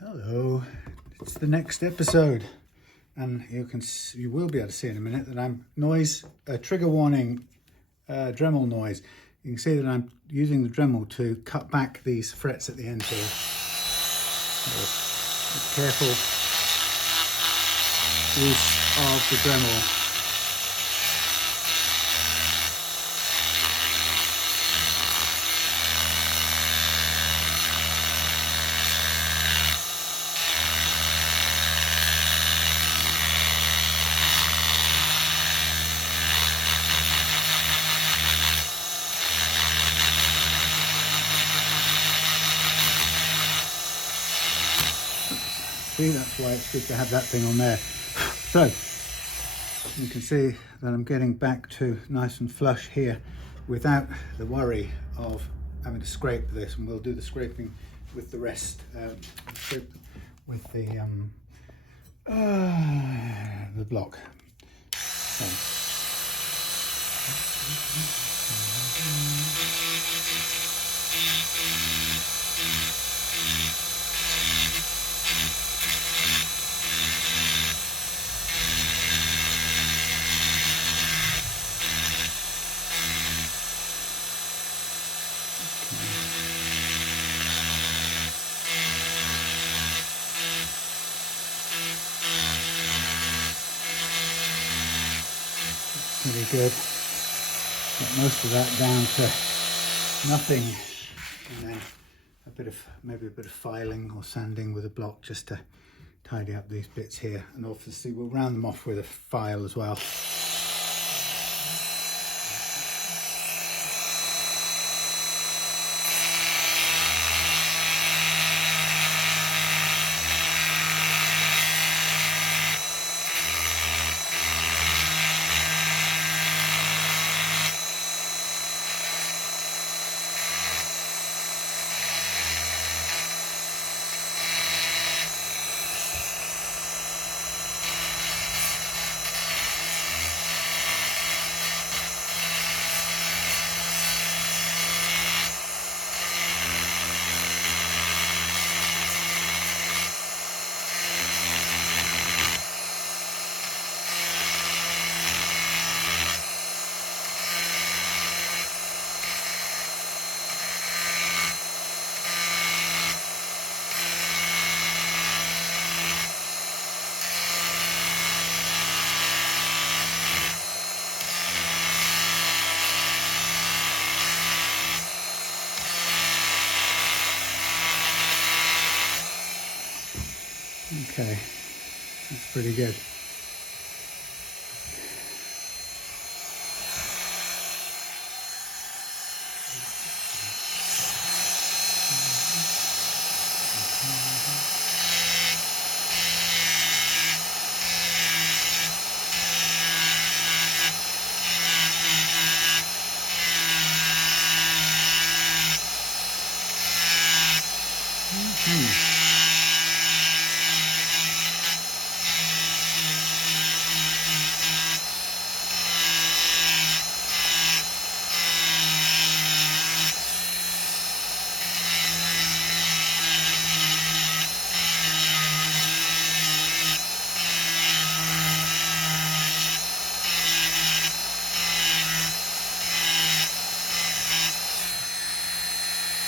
Hello, it's the next episode, and you will be able to see in a minute that I'm trigger warning, Dremel noise. You can see that I'm using the Dremel to cut back these frets at the end here. So, careful use of the Dremel. See, that's why it's good to have that thing on there. So you can see that I'm getting back to nice and flush here without the worry of having to scrape this, and we'll do the scraping with the rest, with the block. So. Pretty good. Got most of that down to nothing, and then maybe a bit of filing or sanding with a block just to tidy up these bits here, and obviously we'll round them off with a file as well. Okay, that's pretty good.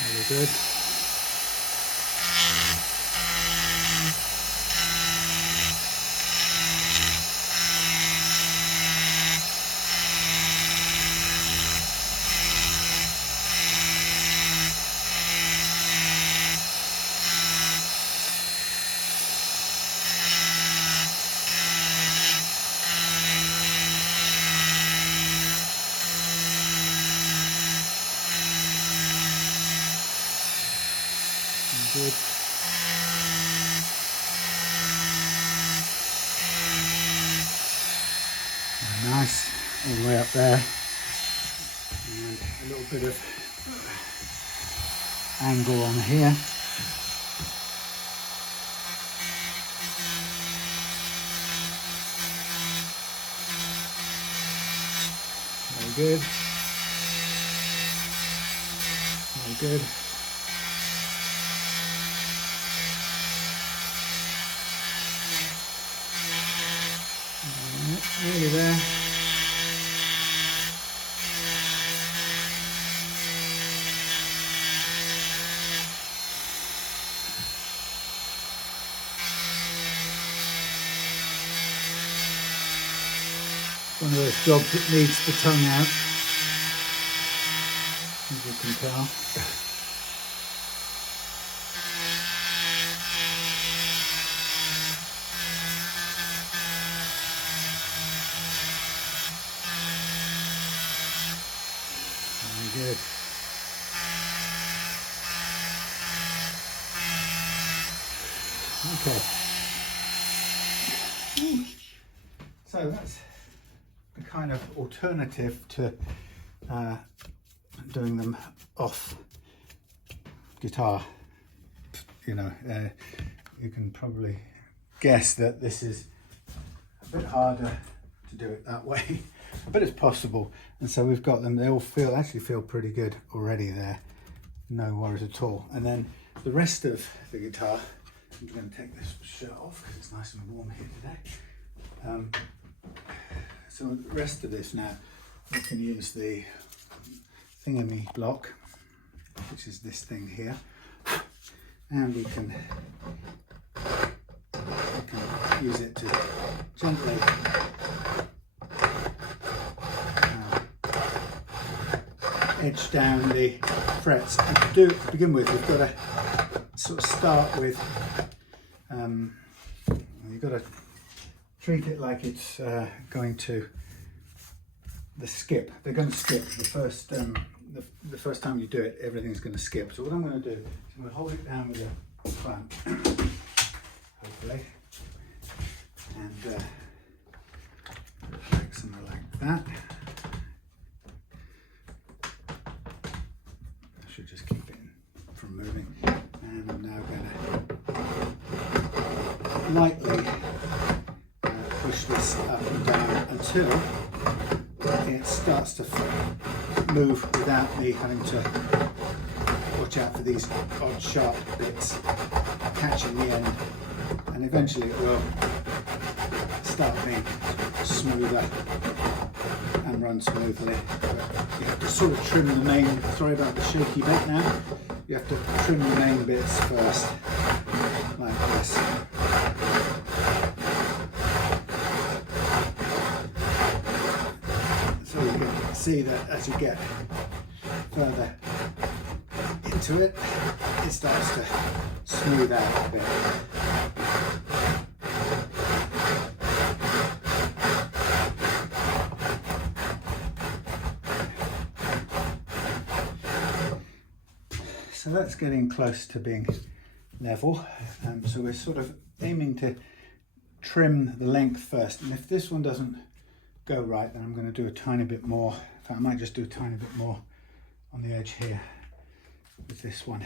Really good. Good. Nice, all the way up there, and a little bit of angle on here. Very good. Very good. Nearly there. One of those jobs that needs the tongue out, as you can tell. Very good. Okay. So that's the kind of alternative to doing them off guitar. You know, you can probably guess that this is a bit harder to do it that way, but it's possible. And so we've got them, they all actually feel pretty good already there. No worries at all. And then the rest of the guitar, I'm going to take this shirt off because it's nice and warm here today. So the rest of this now, we can use the thingamy block, which is this thing here, and we can use it to gently edge down the frets. And to begin with, we've got to sort of start with, you've got to treat it like it's going to skip. They're going to skip the first the first time you do it. Everything's going to skip. So what I'm going to do is I'm going to hold it down with a clamp, hopefully, and like something like that. I should just keep it from moving. And I'm now going to lightly push this up and down until it starts to move without me having to watch out for these odd sharp bits catching the end, and eventually it will start being smoother and run smoothly. But you have to sort of trim the main, sorry about the shaky bit now, you have to trim the main bits first, like this. So you can see that as you get further into it, it starts to smooth out a bit. So that's getting close to being level. So we're sort of aiming to trim the length first, and if this one doesn't go right, then I'm going to do a tiny bit more. In fact, I might just do a tiny bit more on the edge here with this one.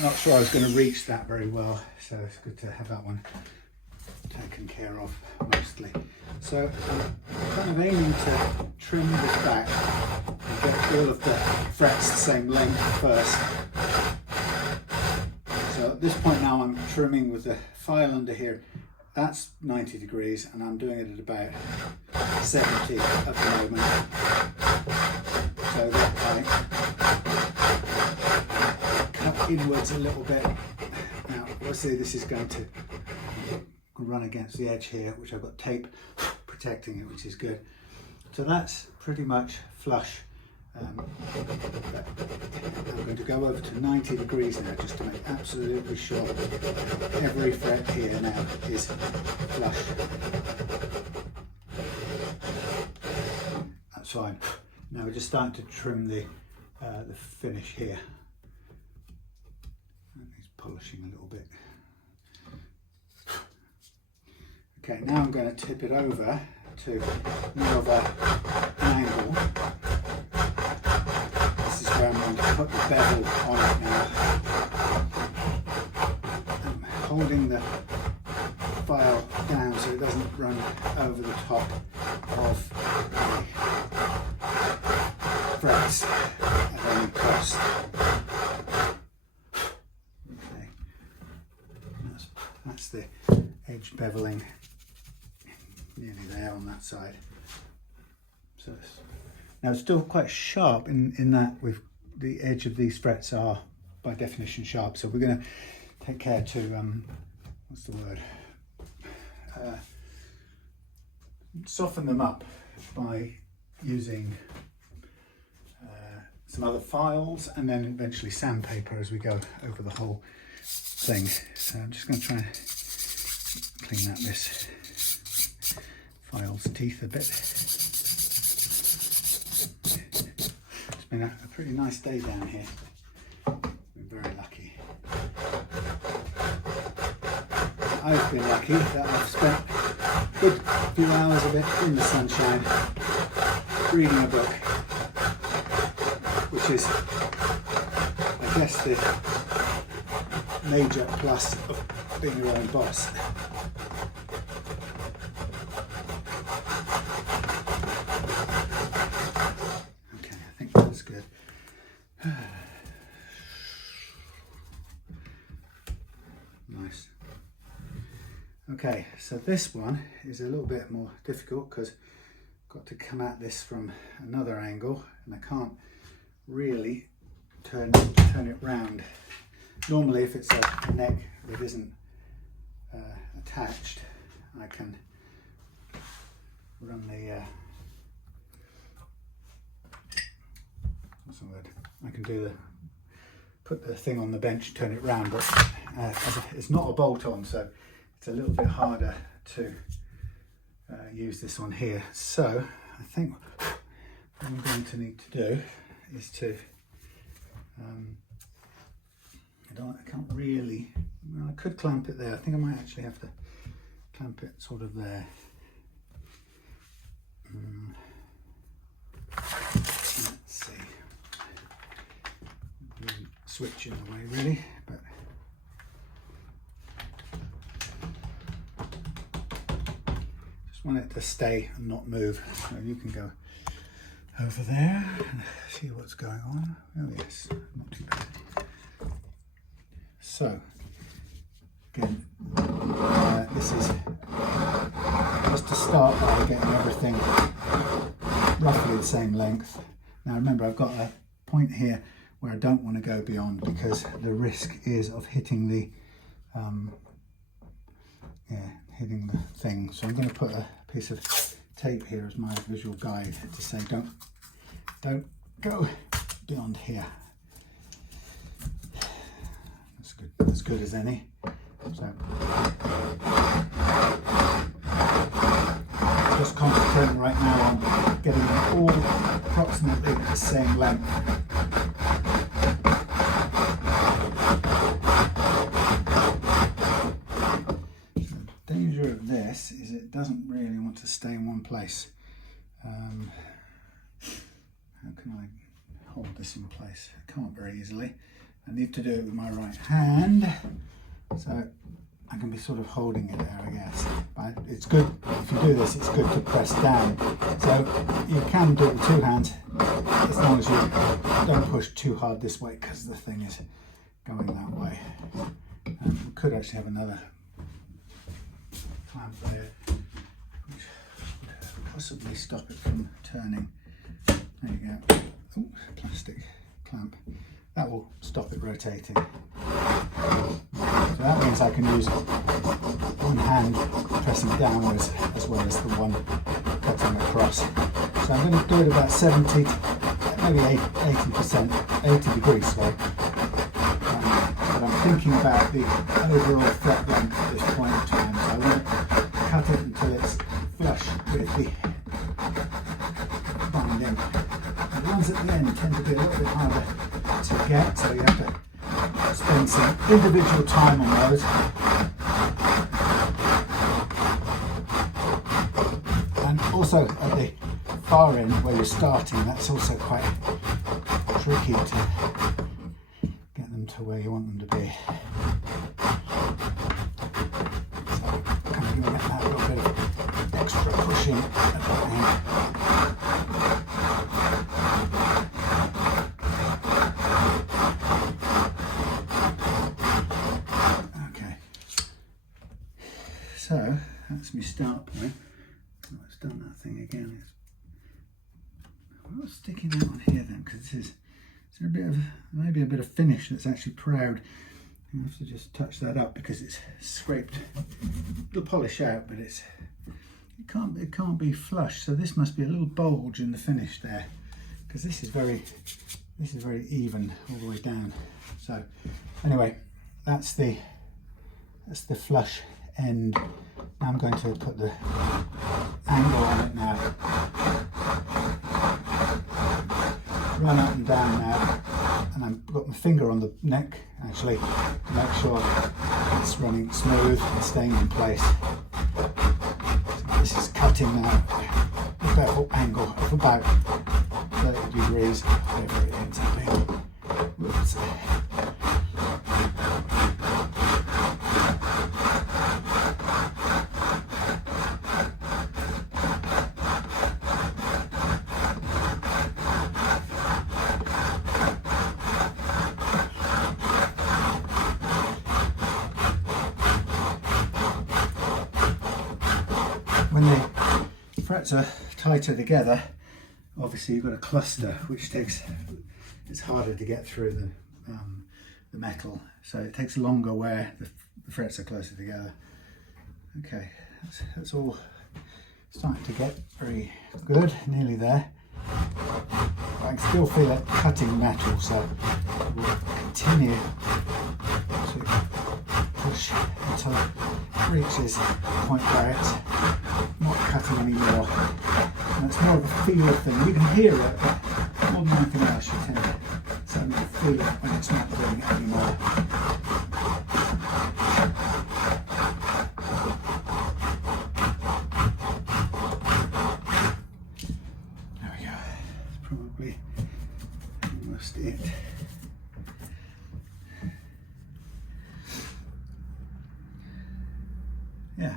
Not sure I was going to reach that very well, so it's good to have that one taken care of mostly. So I'm kind of aiming to trim this back and get all of the frets the same length first. So at this point now I'm trimming with the file under here. That's 90 degrees and I'm doing it at about 70 at the moment. So that cut inwards a little bit. Now obviously this is going to run against the edge here, which I've got tape protecting it, which is good. So that's pretty much flush. I'm going to go over to 90 degrees now just to make absolutely sure every fret here now is flush. That's fine. Now we're just starting to trim the finish here. He's polishing a little bit. Okay, now I'm going to tip it over to more of an angle. This is where I'm going to put the bevel on it now. holding the file down so it doesn't run over the top of the frets at any cost. Okay, that's the edge beveling nearly there on that side. So now it's still quite sharp in that with the edge of these frets are by definition sharp, so we're going to take care to what's the word, soften them up by using some other files and then eventually sandpaper as we go over the whole thing. So I'm just going to try and clean out this file's teeth a bit. It's been a pretty nice day down here. Been very lucky. I've been lucky that I've spent a good few hours of it in the sunshine reading a book, which is, I guess, the major plus of being your own boss. Okay, I think that's good. Nice. Okay, so this one is a little bit more difficult because I've got to come at this from another angle and I can't really turn it round. Normally if it's a neck that isn't attached, I can run the what's the word? I can do put the thing on the bench, turn it round, but it's not a bolt on, so it's a little bit harder to use this one here. So I think what I'm going to need to do is to I can't really, well, I could clamp it there. I think I might actually have to clamp it sort of there. Let's see. Switch in the way really, but just want it to stay and not move. So you can go over there and see what's going on. Oh yes, not too bad. So again, this is just to start by getting everything roughly the same length. Now remember, I've got a point here where I don't want to go beyond because the risk is of hitting the hitting the thing. So I'm going to put a piece of tape here as my visual guide to say don't go beyond here. That's good, as good as any. So just concentrating right now on getting them all approximately the same length. The danger of this is it doesn't really want to stay in one place. How can I hold this in place? I can't very easily. I need to do it with my right hand, so I can be sort of holding it there, I guess. But it's good, if you do this, it's good to press down. So you can do it with two hands, as long as you don't push too hard this way, because the thing is going that way. And we could actually have another clamp there, which would possibly stop it from turning. There you go. Ooh, plastic clamp. That will stop it rotating. So that means I can use one hand pressing downwards as well as the one cutting across. So I'm going to do it about 70, maybe 80%, 80 degrees, sorry. But I'm thinking about the overall fret length at this point in time. So I want to cut it until it's flush with the binding. The ones at the end tend to be a little bit harder to get, so you have to spend some individual time on those. And also at the far end where you're starting, that's also quite tricky to get them to where you want them to be. So that's my start point. Oh, it's done that thing again. What's sticking out on here then? Because is there a bit of, maybe a bit of finish that's actually proud. I have to just touch that up because it's scraped. It'll polish out, but it can't be flush. So this must be a little bulge in the finish there, because this is very even all the way down. So anyway, that's the flush end. Now I'm going to put the angle on it now. Run up and down now, and I've got my finger on the neck actually to make sure it's running smooth and staying in place. So this is cutting now a bevel angle of about 30 degrees, whatever it ends up being. Whoops. When the frets are tighter together, obviously you've got a cluster, which it's harder to get through the metal, so it takes longer where the frets are closer together. Okay, that's all starting to get very good, nearly there. I can still feel it cutting metal, so we'll continue to push until it reaches the point where it's not cutting anymore. And it's more of a feel thing. You can hear it, but more than anything else, you tend to suddenly feel it when it's not doing it anymore. There we go. It's probably almost it. Yeah.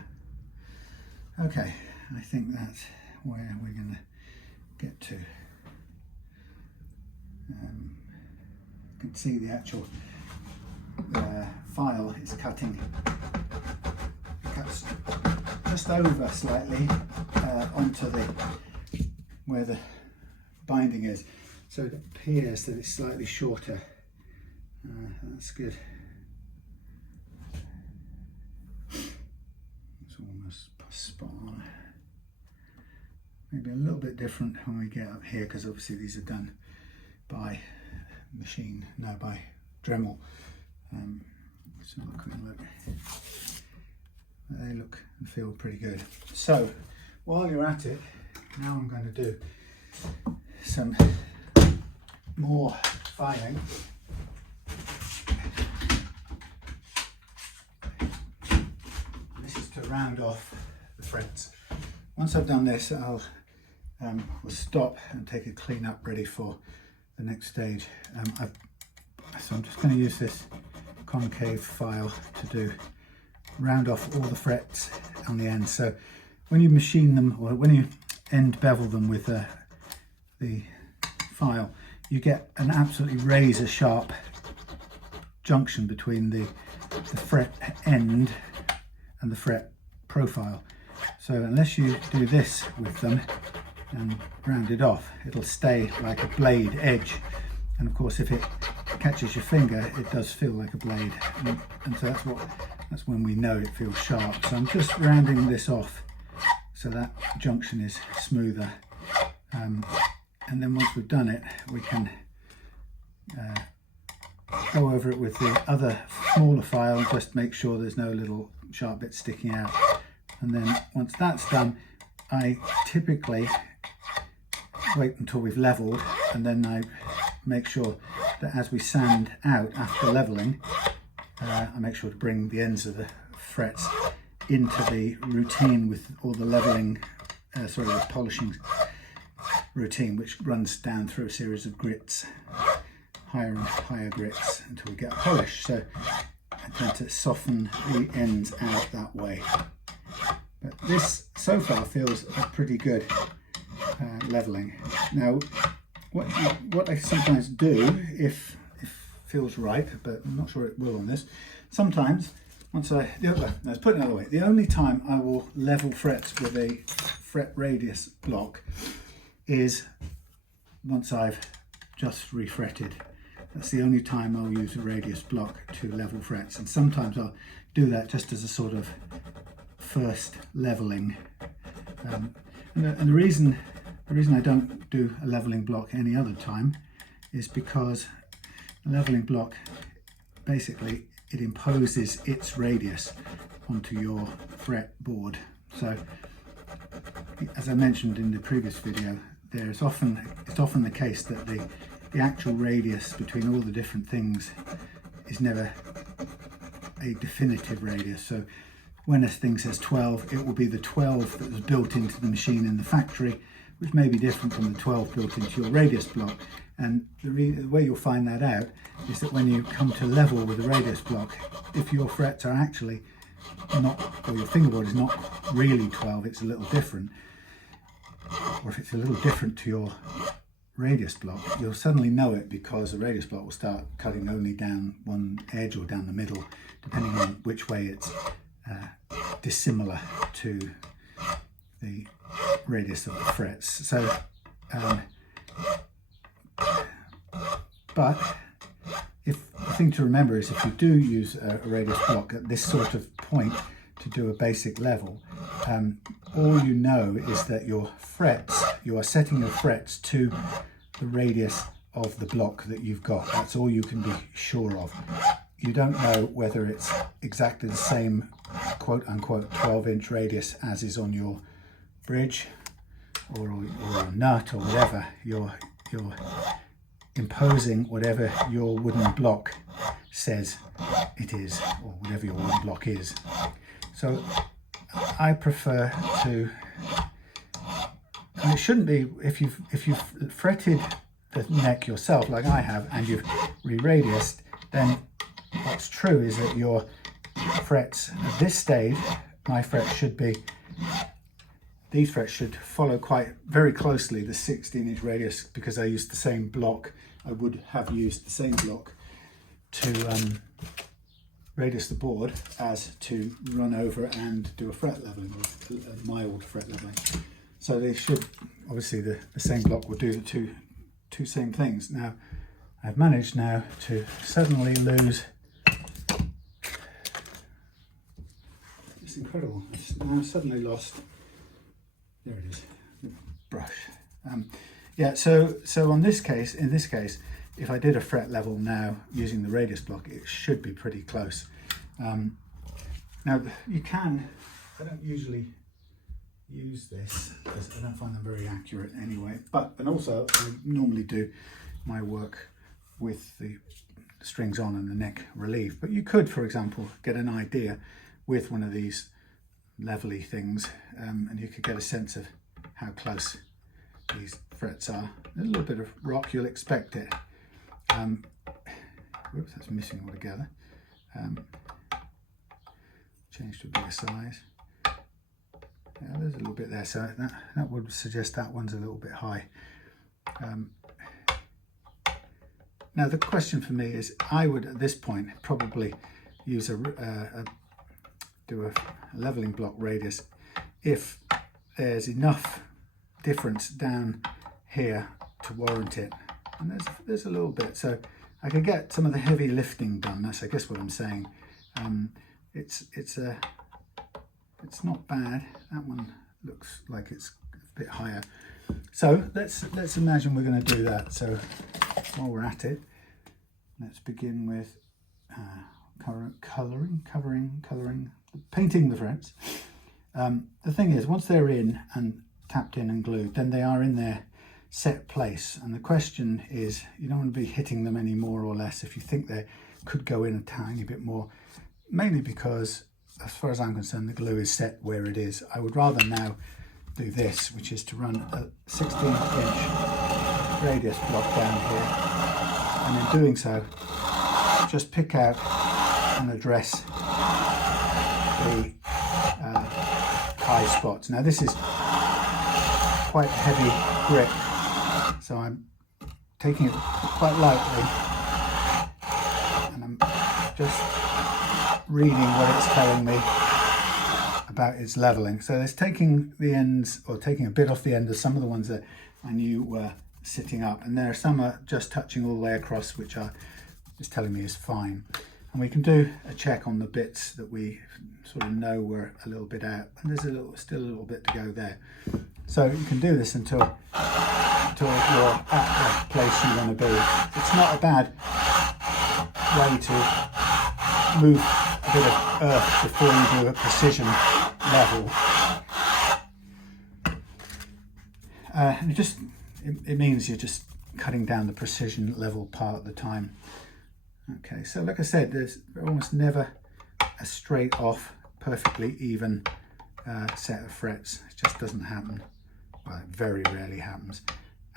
Okay, I think that's where we're going to get to. You can see the actual file is cutting. It cuts just over slightly onto where the binding is, so it appears that it's slightly shorter. That's good. It's almost spot on. Maybe a little bit different when we get up here, because obviously these are done by by Dremel. Let's have a quick look. They look and feel pretty good. So while you're at it, now I'm going to do some more filing. This is to round off the frets. Once I've done this, we'll stop and take a clean up ready for the next stage. So I'm just going to use this concave file to round off all the frets on the end. So when you machine them, or when you end bevel them with the file, you get an absolutely razor sharp junction between the fret end and the fret profile. So unless you do this with them and round it off, it'll stay like a blade edge. And of course, if it catches your finger, it does feel like a blade. And so that's when we know it feels sharp. So I'm just rounding this off so that junction is smoother. And then once we've done it, we can go over it with the other smaller file and just make sure there's no little sharp bits sticking out. And then once that's done, I typically wait until we've leveled, and then I make sure that as we sand out after leveling, I make sure to bring the ends of the frets into the routine with all the leveling, the polishing routine, which runs down through a series of grits, higher and higher grits until we get a polish. So I tend to soften the ends out that way. But this so far feels a pretty good leveling. Now, what I sometimes do, if feels right, but I'm not sure it will on this, sometimes let's put it another way. The only time I will level frets with a fret radius block is once I've just refretted. That's the only time I'll use a radius block to level frets, and sometimes I'll do that just as a sort of first leveling. And the reason I don't do a leveling block any other time is because a leveling block basically it imposes its radius onto your fretboard. So, as I mentioned in the previous video, it's often the case that the actual radius between all the different things is never a definitive radius. So when a thing says 12, it will be the 12 that was built into the machine in the factory, which may be different from the 12 built into your radius block. And the way you'll find that out is that when you come to level with a radius block, if your frets are actually not, or your fingerboard is not really 12, it's a little different, or if it's a little different to your radius block, you'll suddenly know it, because the radius block will start cutting only down one edge or down the middle, depending on which way it's dissimilar to the radius of the frets. So but the thing to remember is, if you do use a radius block at this sort of point to do a basic level, all you know is that your frets, you are setting your frets to the radius of the block that you've got. That's all you can be sure of. You don't know whether it's exactly the same quote unquote 12-inch radius as is on your bridge or a nut or whatever. You're imposing whatever your wooden block says it is, or whatever your wooden block is. So I prefer to, and it shouldn't be, if you've fretted the neck yourself like I have and you've re-radiused, then what's true is that your frets at this stage, my frets should be, these frets should follow very closely the 16-inch radius, because I used the same block. I would have used the same block to radius the board as to run over and do a fret leveling, or a mild fret leveling. So they should, obviously the same block will do the two same things. Now I've managed now to suddenly lose, it's incredible, I've suddenly lost, there it is, the brush. Yeah, so in this case, if I did a fret level now using the radius block, it should be pretty close. Now you can, I don't usually use this because I don't find them very accurate anyway, and also I normally do my work with the strings on and the neck relief, but you could, for example, get an idea with one of these levelly things, and you could get a sense of how close these frets are. There's a little bit of rock, you'll expect it. Whoops, that's missing altogether. Change to a bigger size. Yeah, there's a little bit there, so that would suggest that one's a little bit high. Now the question for me is, I would at this point probably use do a leveling block radius if there's enough difference down here to warrant it, and there's a little bit, so I could get some of the heavy lifting done. That's, I guess, what I'm saying. It's not bad. That one looks like it's a bit higher. So let's imagine we're going to do that. So while we're at it, let's begin with painting the frets. The thing is, once they're in and tapped in and glued, then they are in their set place, and the question is, you don't want to be hitting them any more or less. If you think they could go in a tiny bit more, mainly because, as far as I'm concerned, the glue is set where it is. I would rather now do this, which is to run a 16-inch radius block down here, and in doing so, just pick out and address the high spots. Now this is quite heavy grip, so I'm taking it quite lightly, and I'm just reading what it's telling me about its leveling. So it's taking the ends, or taking a bit off the end of some of the ones that I knew were sitting up, and there are some are just touching all the way across, which are just telling me is fine. And we can do a check on the bits that we sort of know were a little bit out, and there's still a little bit to go there. So you can do this until you're at the place you want to be. It's not a bad way to move a bit of earth before you do a precision level. And it means you're just cutting down the precision level part of the time. Okay, so like I said, there's almost never a straight off, perfectly even set of frets. It just doesn't happen. Well, it very rarely happens.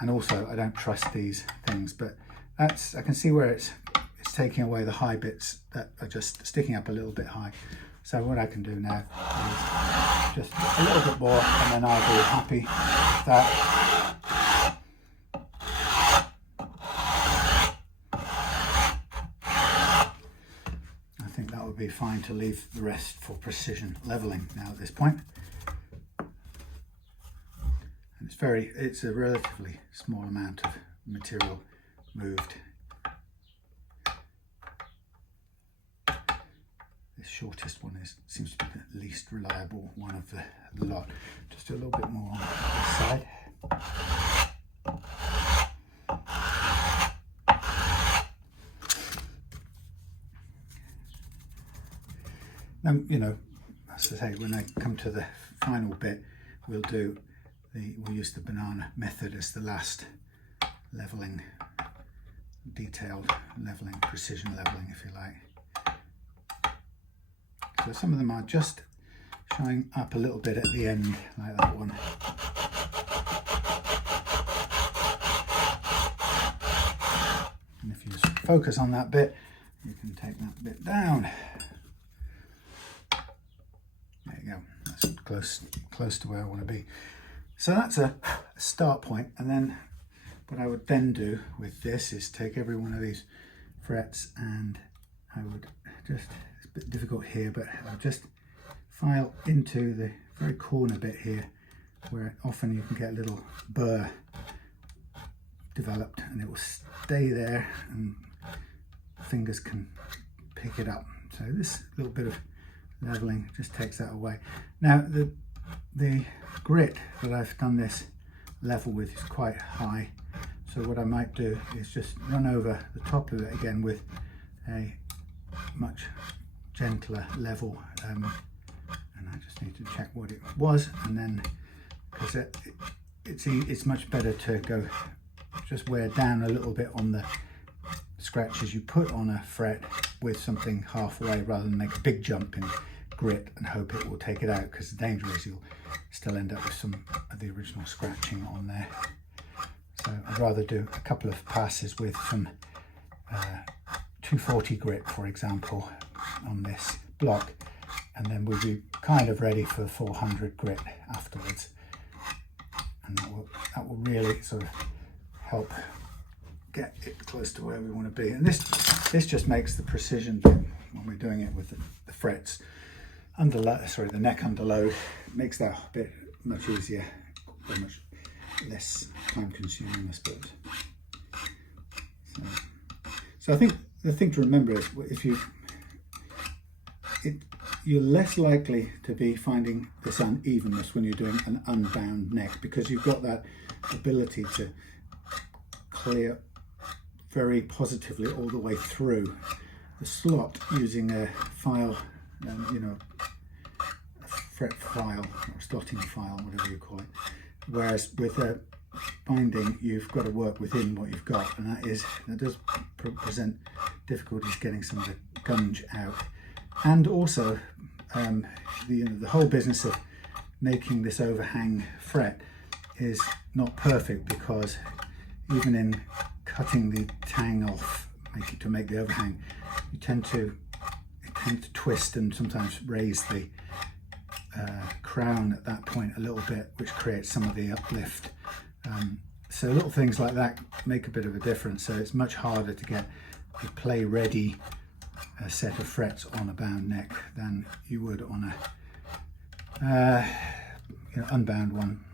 And also, I don't trust these things, but I can see where it's taking away the high bits that are just sticking up a little bit high. So what I can do now is just a little bit more, and then I'll be happy with that. I think that would be fine to leave the rest for precision leveling now at this point. And it's a relatively small amount of material moved. The shortest one seems to be the least reliable one of the lot. Just do a little bit more on this side. Now, you know, as I say, when I come to the final bit, we'll use the banana method as the last leveling, detailed leveling, precision leveling, if you like. So some of them are just showing up a little bit at the end, like that one. And if you just focus on that bit, you can take that bit down. There you go, that's close to where I want to be. So that's a start point, and then what I would then do with this is take every one of these frets, and I would just, it's a bit difficult here, but I'll just file into the very corner bit here, where often you can get a little burr developed, and it will stay there and fingers can pick it up. So this little bit of leveling just takes that away. Now the grit that I've done this level with is quite high, so what I might do is just run over the top of it again with a much gentler level, and I just need to check what it was, and then because it's much better to go just wear down a little bit on the scratches you put on a fret with something halfway, rather than make a big jump in grit and hope it will take it out, because the danger is you'll still end up with some of the original scratching on there. So I'd rather do a couple of passes with some 240 grit, for example, on this block, and then we'll be kind of ready for 400 grit afterwards, and that will really sort of help get it close to where we want to be. And this just makes the precision bit, when we're doing it with the frets under the neck under load, makes that bit much easier, or much less time consuming, I suppose. So I think the thing to remember is, if you're less likely to be finding this unevenness when you're doing an unbound neck, because you've got that ability to clear very positively all the way through the slot using a file, you know, a fret file or slotting file, whatever you call it. Whereas with a binding, you've got to work within what you've got, and that does present difficulties getting some of the gunge out. And also, the whole business of making this overhang fret is not perfect, because even in cutting the tang off to make the overhang, it tend to twist and sometimes raise the crown at that point a little bit, which creates some of the uplift. So little things like that make a bit of a difference. So it's much harder to get a play ready a set of frets on a bound neck than you would on a unbound one.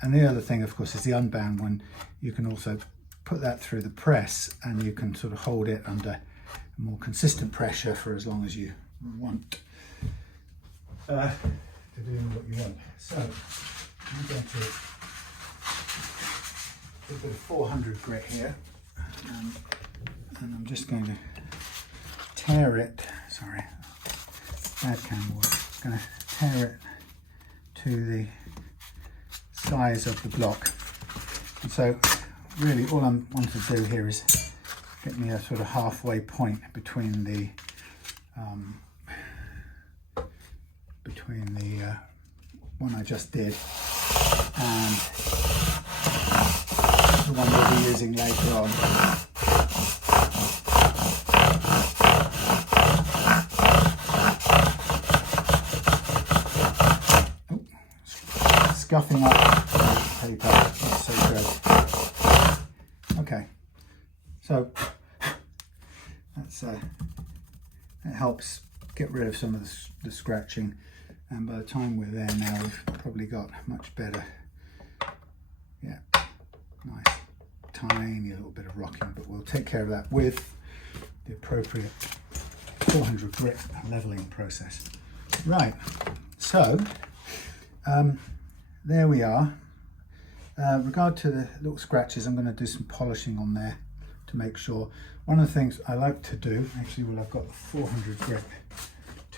And the other thing, of course, is the unbound one. You can also put that through the press and you can sort of hold it under more consistent pressure for as long as you want to do what you want. So I'm going to do a bit of 400 grit here, and I'm just going to tear it, sorry, bad camera work, I'm going to tear it to the size of the block. And so really all I want to do here is get me a sort of halfway point between the one I just did and the one we'll be using later on. Scuffing up the paper, not so good. Okay, so that's it helps get rid of some of the scratching, and by the time we're there now, we've probably got much better. Yeah, nice, tiny little bit of rocking, but we'll take care of that with the appropriate 400 grit leveling process. Right, so there we are. Regard to the little scratches, I'm going to do some polishing on there to make sure. One of the things I like to do, actually, well, I've got the 400 grit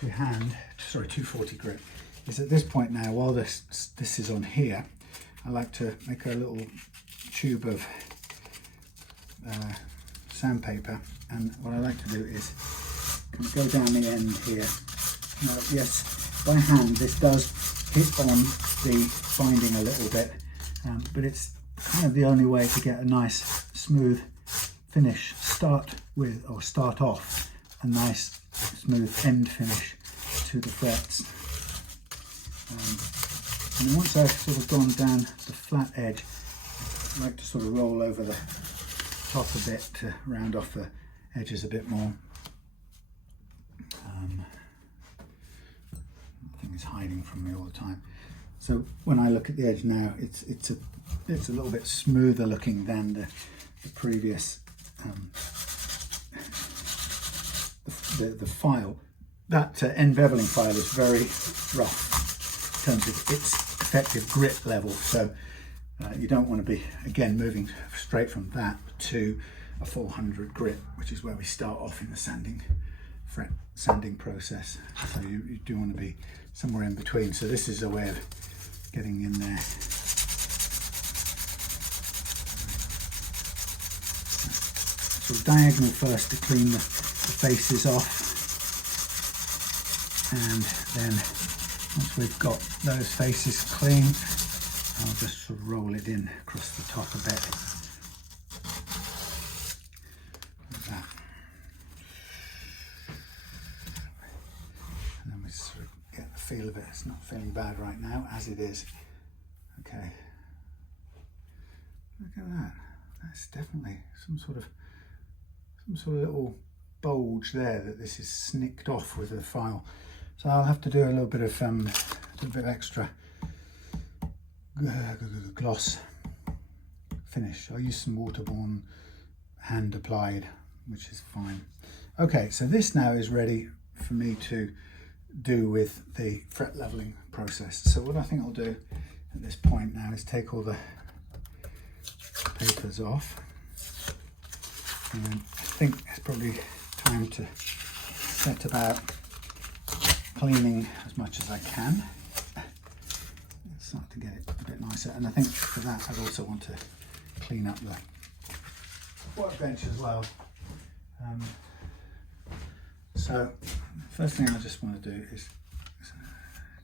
to hand, sorry, 240 grit, is at this point now, while this is on here, I like to make a little tube of sandpaper, and what I like to do is kind of go down the end here. Now, yes, by hand this does hit on the binding a little bit, but it's kind of the only way to get a nice smooth finish. Start off a nice smooth end finish to the frets. And then once I've sort of gone down the flat edge, I like to sort of roll over the top a bit to round off the edges a bit more. I think it's hiding from me all the time. So when I look at the edge now, it's a little bit smoother looking than the previous the file. That end-bevelling file is very rough in terms of its effective grit level, so you don't want to be, again, moving straight from that to a 400 grit, which is where we start off in the fret sanding process. So you do want to be somewhere in between. So this is a way of getting in there. So diagonal first to clean the faces off, and then once we've got those faces clean, I'll just sort of roll it in across the top a bit, like that. And then we sort of get the feel of it. It's not feeling bad right now, as it is. Okay, look at that. That's definitely some sort of little bulge there that this is snicked off with the file. So I'll have to do a little bit of extra gloss finish. I'll use some waterborne hand applied, which is fine. Okay, so this now is ready for me to do with the fret leveling process. So what I think I'll do at this point now is take all the papers off, and I think it's probably time to set about cleaning as much as I can. Start to get it a bit nicer, and I think for that I'd also want to clean up the workbench as well. So first thing I just want to do is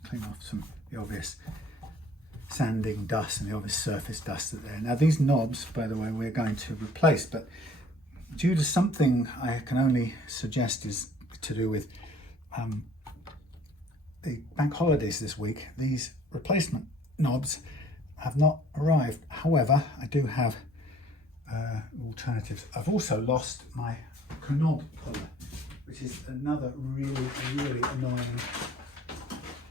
clean off the obvious sanding dust and the obvious surface dust that there. Now these knobs, by the way, we're going to replace, but due to something I can only suggest is to do with the bank holidays this week, these replacement knobs have not arrived. However, I do have alternatives. I've also lost my knob puller, which is another really annoying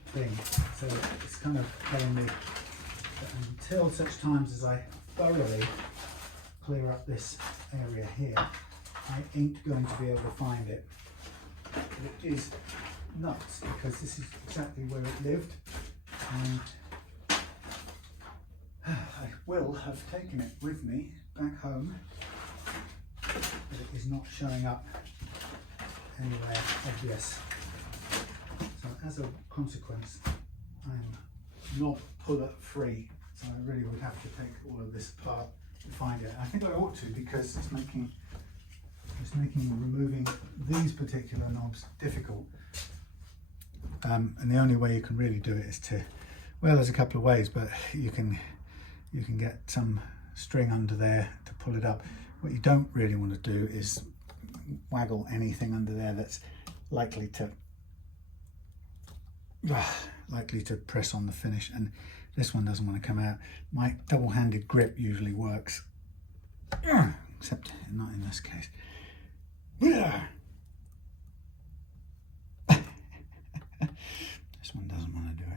thing. So it's kind of telling me that until such times as I thoroughly clear up this area here, I ain't going to be able to find it. But it is nuts because this is exactly where it lived, and I will have taken it with me back home, but it is not showing up anywhere obvious. So as a consequence, I'm not puller free, so I really would have to take all of this apart to find it. I think I ought to, because it's making removing these particular knobs difficult. And the only way you can really do it is to, well, there's a couple of ways, but you can get some string under there to pull it up. What you don't really want to do is waggle anything under there that's likely to press on the finish, and this one doesn't want to come out. My double-handed grip usually works, except not in this case. This one doesn't want to do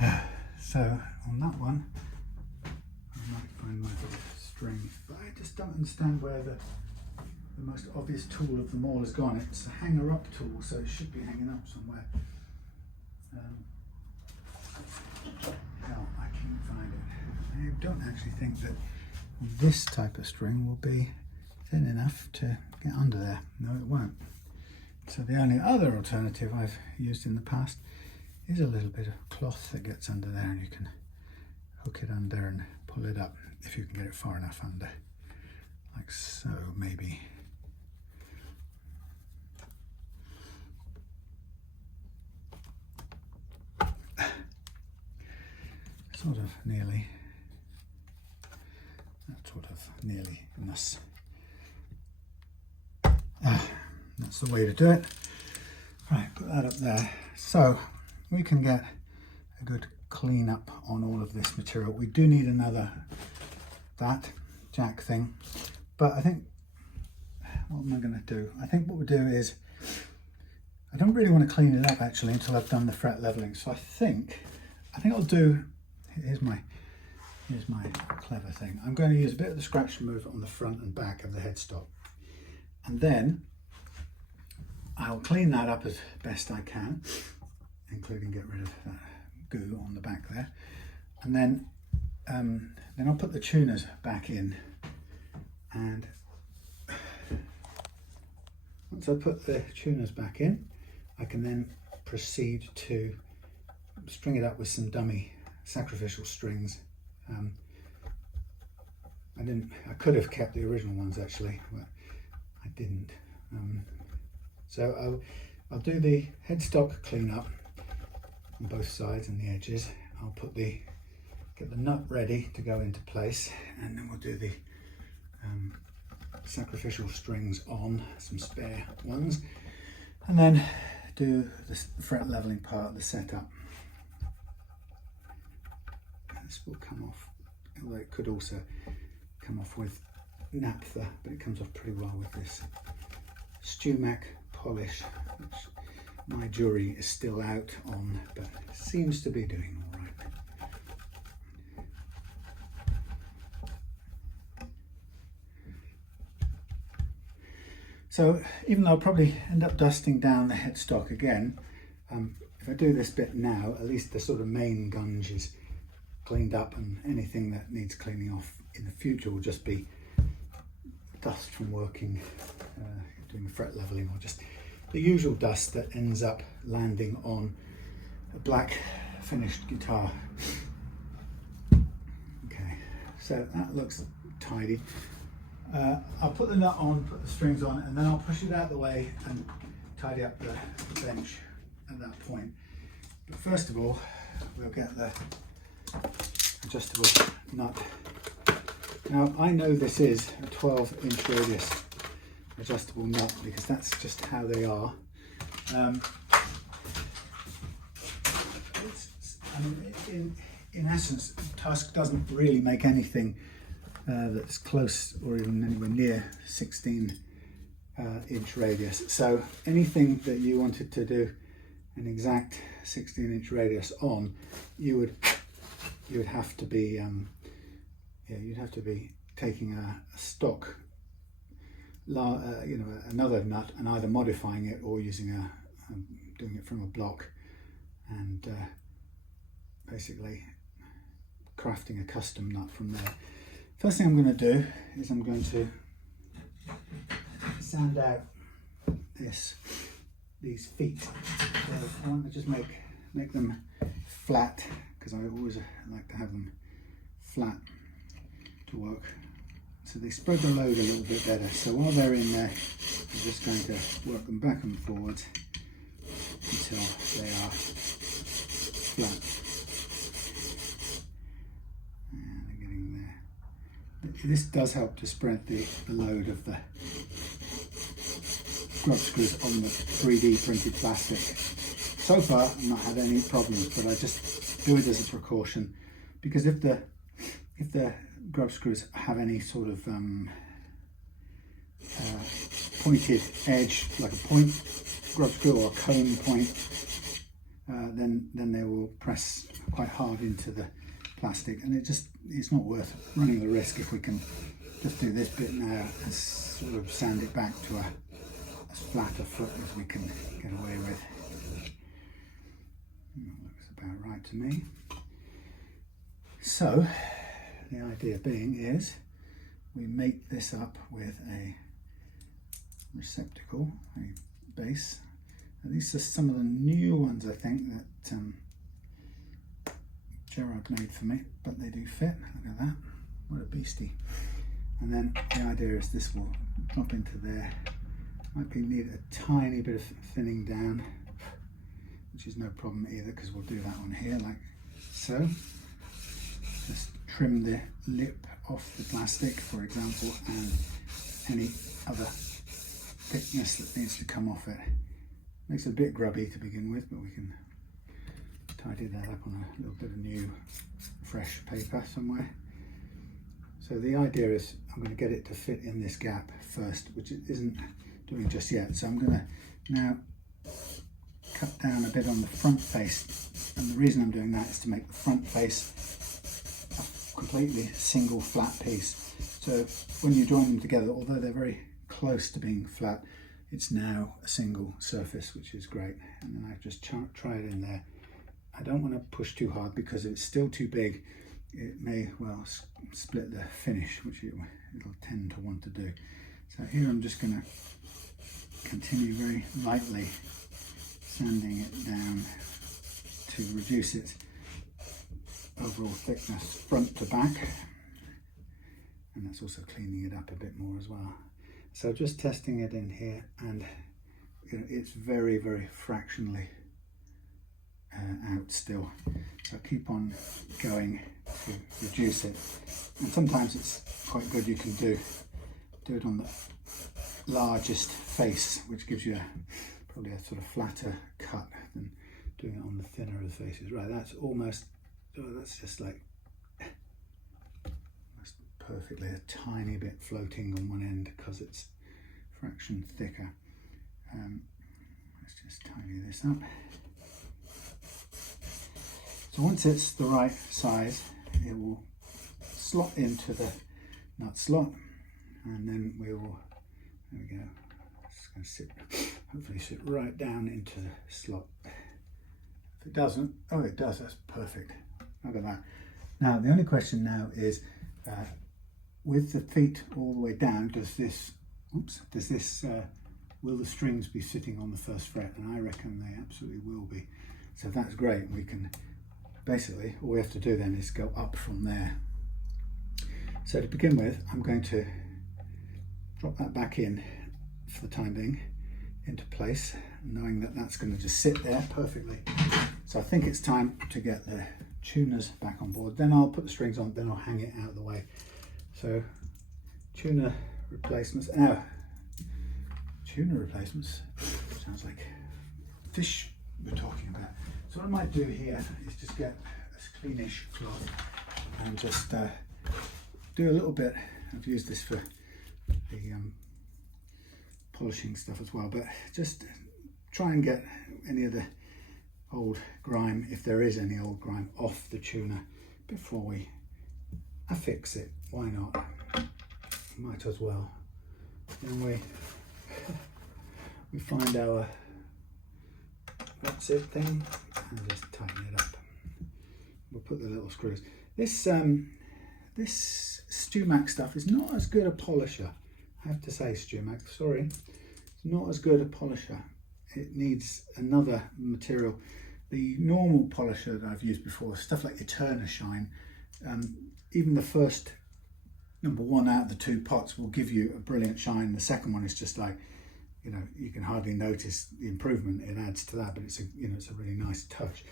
it. So on that one, I might find my little string, but I just don't understand where the most obvious tool of them all has gone. It's a hanger up tool, so it should be hanging up somewhere. Hell, I can't find it. I don't actually think that this type of string will be thin enough to get under there. No, it won't. So the only other alternative I've used in the past is a little bit of cloth that gets under there, and you can hook it under and pull it up if you can get it far enough under, like so, maybe. Sort of nearly. That sort of nearly-ness. That's the way to do it. Right, put that up there. So we can get a good clean up on all of this material. We do need another jack thing, but I think, what am I going to do? I think what we'll do is, I don't really want to clean it up actually until I've done the fret leveling. So I think I'll do, here's my clever thing. I'm going to use a bit of the scratch remover on the front and back of the headstock, and then I'll clean that up as best I can, including get rid of that goo on the back there, and then I'll put the tuners back in, and once I put the tuners back in, I can then proceed to string it up with some dummy sacrificial strings. I could have kept the original ones actually, but I didn't. So I'll do the headstock cleanup on both sides and the edges. I'll get the nut ready to go into place, and then we'll do the sacrificial strings on, some spare ones, and then do the fret leveling part of the setup. This will come off, although it could also come off with naphtha, but it comes off pretty well with this Stumac polish, which my jury is still out on, but seems to be doing all right. So even though I'll probably end up dusting down the headstock again, if I do this bit now, at least the sort of main gunge is cleaned up, and anything that needs cleaning off in the future will just be dust from working, doing fret leveling, or just the usual dust that ends up landing on a black finished guitar. Okay, so that looks tidy. I'll put the nut on, put the strings on, and then I'll push it out of the way and tidy up the bench at that point. But first of all, we'll get the adjustable nut. Now I know this is a 12-inch radius adjustable nut because that's just how they are. in essence, Tusq doesn't really make anything that's close or even anywhere near 16 inch radius. So anything that you wanted to do an exact 16-inch radius on, you would have to be you'd have to be taking a stock, another nut, and either modifying it or using doing it from a block, and basically crafting a custom nut from there. First thing I'm going to do is I'm going to sand out these feet. So I want to just make them flat, because I always like to have them flat to work, so they spread the load a little bit better. So while they're in there, I'm just going to work them back and forwards until they are flat. And I'm getting there. This does help to spread the load of the grub screws on the 3D printed plastic. So far I've not had any problems, but I just do it as a precaution, because if the grub screws have any sort of pointed edge, like a point grub screw or a cone point, then they will press quite hard into the plastic, and it's not worth running the risk if we can just do this bit now and sort of sand it back to as flat a foot as we can get away with. Looks about right to me. So the idea being is we mate this up with a receptacle, a base. And these are some of the new ones, I think, that Gerard made for me, but they do fit. Look at that, what a beastie. And then the idea is this will drop into there. Might need a tiny bit of thinning down, which is no problem either, because we'll do that on here like so. Just trim the lip off the plastic, for example, and any other thickness that needs to come off it. Makes it a bit grubby to begin with, but we can tidy that up on a little bit of new fresh paper somewhere. So the idea is I'm going to get it to fit in this gap first, which it isn't doing just yet. So I'm going to now cut down a bit on the front face, and the reason I'm doing that is to make the front face a completely single flat piece. So when you join them together, although they're very close to being flat, it's now a single surface, which is great. And then I just try it in there. I don't want to push too hard, because if it's still too big, it may well split the finish, which it'll tend to want to do. So here I'm just going to continue very lightly sanding it down to reduce its overall thickness front to back, and that's also cleaning it up a bit more as well. So just testing it in here, and it's very, very fractionally out still. So keep on going to reduce it, and sometimes it's quite good. You can do it on the largest face, which gives you probably a sort of flatter cut than doing it on the thinner of the faces. Right, that's almost, that's just like almost perfectly, a tiny bit floating on one end because it's fraction thicker. Let's just tidy this up. So once it's the right size, it will slot into the nut slot, and then we will, there we go, it's going to sit, hopefully sit right down into the slot. If it doesn't, oh it does, that's perfect. Look at that. Now the only question now is, with the feet all the way down, will the strings be sitting on the first fret? And I reckon they absolutely will be. So that's great. We can basically, all we have to do then is go up from there. So to begin with, I'm going to drop that back in for the time being into place, knowing that that's going to just sit there perfectly. So I think it's time to get the tuners back on board. Then I'll put the strings on, then I'll hang it out of the way. So Tuna Replacements. Now, Tuna Replacements sounds like fish we're talking about. So what I might do here is just get a cleanish cloth and just do a little bit. I've used this for the polishing stuff as well, but just try and get any of the old grime, if there is any old grime, off the tuner before we affix it. Why not? Might as well. Then we find our that's it thing and just tighten it up. We'll put the little screws. This this StewMac stuff is not as good a polisher. I have to say, StewMac, sorry, it's not as good a polisher. It needs another material. The normal polisher that I've used before, stuff like your Tuna Shine, even the first #1 out of the 2 pots will give you a brilliant shine. The second one is just like, you know, you can hardly notice the improvement it adds to that, but it's a, you know, it's a really nice touch.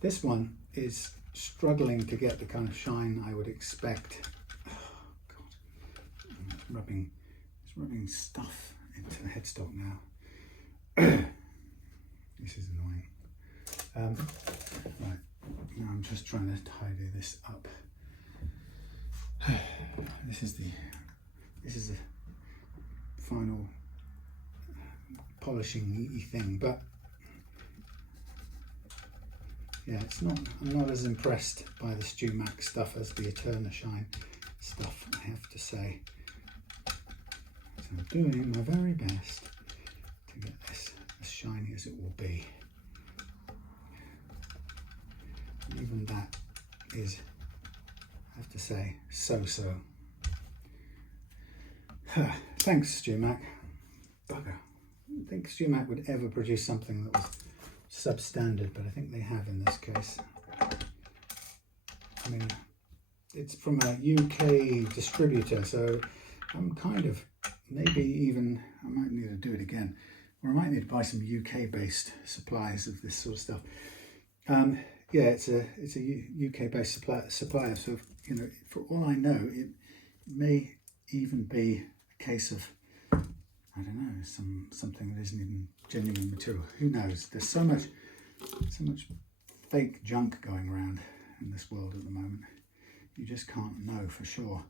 This one is struggling to get the kind of shine I would expect. Oh God, it's rubbing stuff into the headstock now. This is annoying. Right, now I'm just trying to tidy this up. This is the final polishing thing, but yeah, I'm not as impressed by the StewMac stuff as the Tuna Shine stuff, I have to say. So I'm doing my very best to get this as shiny as it will be. Even that is, I have to say, so-so. Thanks, StewMac. Bugger. I don't think StewMac would ever produce something that was substandard, but I think they have in this case. I mean, it's from a UK distributor, so I'm kind of, maybe even, I might need to do it again, or I might need to buy some UK-based supplies of this sort of stuff. Yeah, it's a UK-based supplier, so, you know, for all I know, it may even be a case of, I don't know, something that isn't even genuine material. Who knows? There's so much fake junk going around in this world at the moment. You just can't know for sure.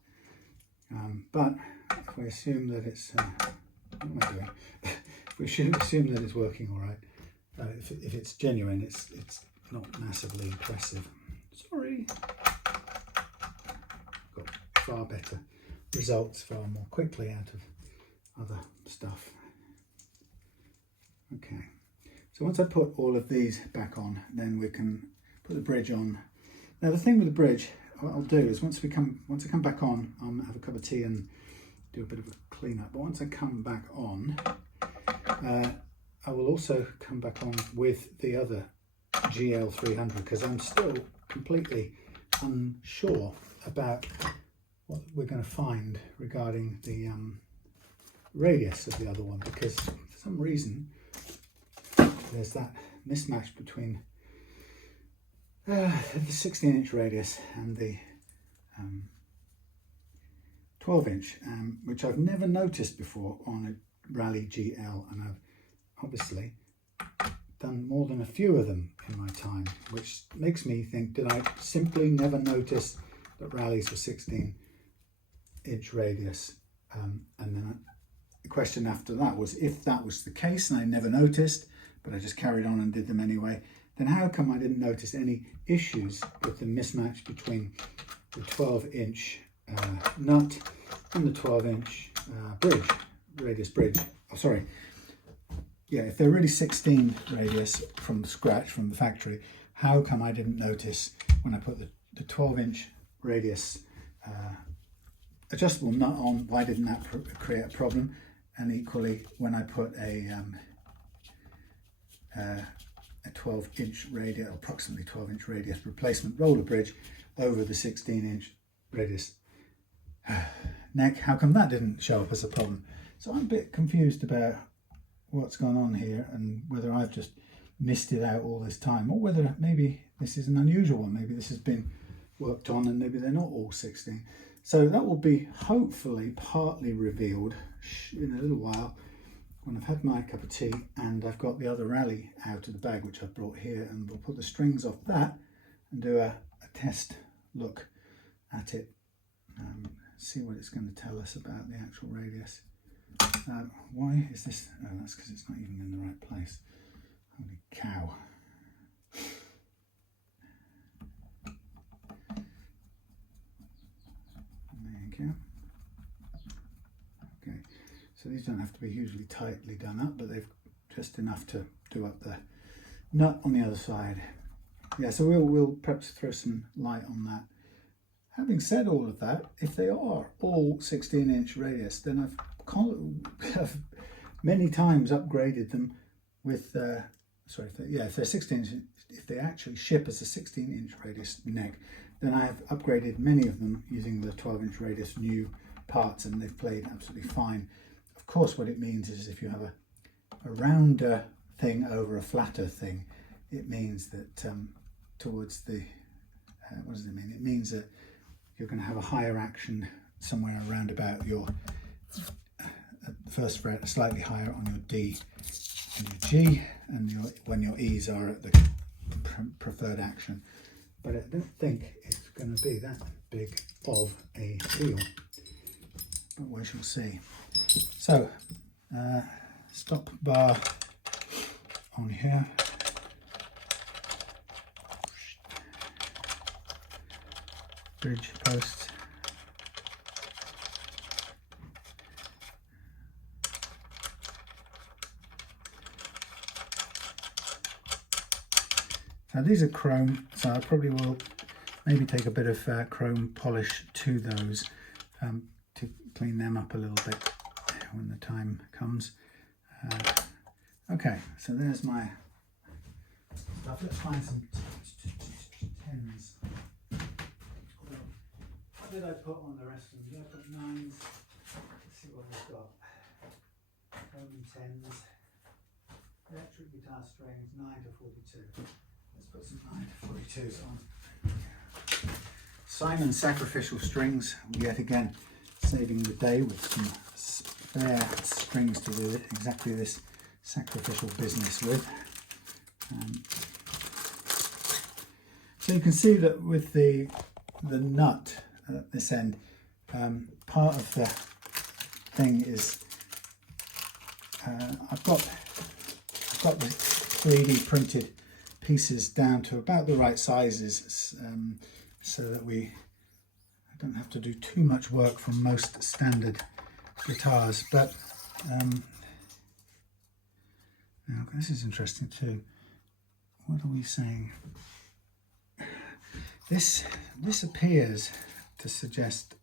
But if we assume that it's, what am I doing? If we should assume that it's working all right, if it's genuine, it's not massively impressive. Sorry. Got far better results far more quickly out of other stuff. Okay, so once I put all of these back on, then we can put the bridge on. Now the thing with the bridge, what I'll do is once I come back on, I'll have a cup of tea and do a bit of a clean up. But once I come back on, I will also come back on with the other GL300 because I'm still completely unsure about what we're going to find regarding the radius of the other one, because for some reason there's that mismatch between the 16-inch radius and the 12-inch, which I've never noticed before on a Rally GL, and I've obviously done more than a few of them in my time, which makes me think, did I simply never notice that Rallies were 16-inch radius? And then the question after that was, if that was the case and I never noticed, but I just carried on and did them anyway, then how come I didn't notice any issues with the mismatch between the 12-inch nut and the 12-inch radius bridge? Oh, sorry. Yeah, if they're really 16 radius from scratch, from the factory, how come I didn't notice when I put the 12-inch radius adjustable nut on? Why didn't that create a problem? And equally, when I put a 12-inch radius, approximately 12-inch radius replacement roller bridge over the 16-inch radius neck, how come that didn't show up as a problem? So I'm a bit confused about what's gone on here, and whether I've just missed it out all this time, or whether maybe this is an unusual one. Maybe this has been worked on and maybe they're not all 16. So that will be hopefully partly revealed in a little while when I've had my cup of tea and I've got the other Rally out of the bag, which I've brought here, and we'll put the strings off that and do a test look at it, see what it's going to tell us about the actual radius. Why is this? Oh, that's because it's not even in the right place. Holy cow. There you go. Okay, so these don't have to be hugely tightly done up, but they've just enough to do up the nut on the other side. Yeah, so we'll perhaps throw some light on that. Having said all of that, if they are all 16-inch radius, then I've many times upgraded them with, if they're 16, if they actually ship as a 16-inch radius neck, then I have upgraded many of them using the 12-inch radius new parts, and they've played absolutely fine. Of course, what it means is if you have a rounder thing over a flatter thing, it means that towards the, what does it mean? It means that you're going to have a higher action somewhere around about your first fret, slightly higher on your D and your G, and when your E's are at the preferred action. But I don't think it's going to be that big of a deal, but we shall see. So, stop bar on here. Bridge post. Now these are chrome, so I probably will maybe take a bit of chrome polish to those to clean them up a little bit when the time comes. Okay, so there's my stuff. Let's find some tens. What did I put on the rest of them? Did I put 9s? Let's see what we've got. Chrome 10s. Electric guitar strings 9 to 42. Let's put some 9 to 42s on. Simon Sacrificial Strings, yet again saving the day with some spare strings to do exactly this sacrificial business with. So you can see that with the nut at this end, part of the thing is I've got the 3D printed pieces down to about the right sizes, so that I don't have to do too much work from most standard guitars. But now this is interesting too. What are we saying? This appears to suggest,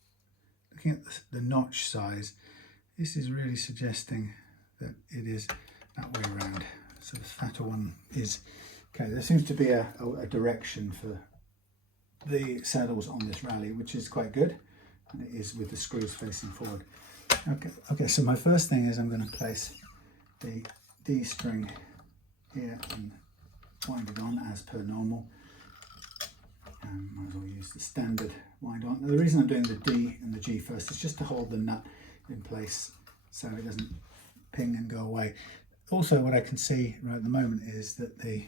looking at the notch size, this is really suggesting that it is that way around. So the fatter one is, okay, there seems to be a direction for the saddles on this Rally, which is quite good, and it is with the screws facing forward. Okay, so my first thing is I'm going to place the D string here and wind it on as per normal. Might as well use the standard wind on. Now, the reason I'm doing the D and the G first is just to hold the nut in place so it doesn't ping and go away. Also, what I can see right at the moment is that the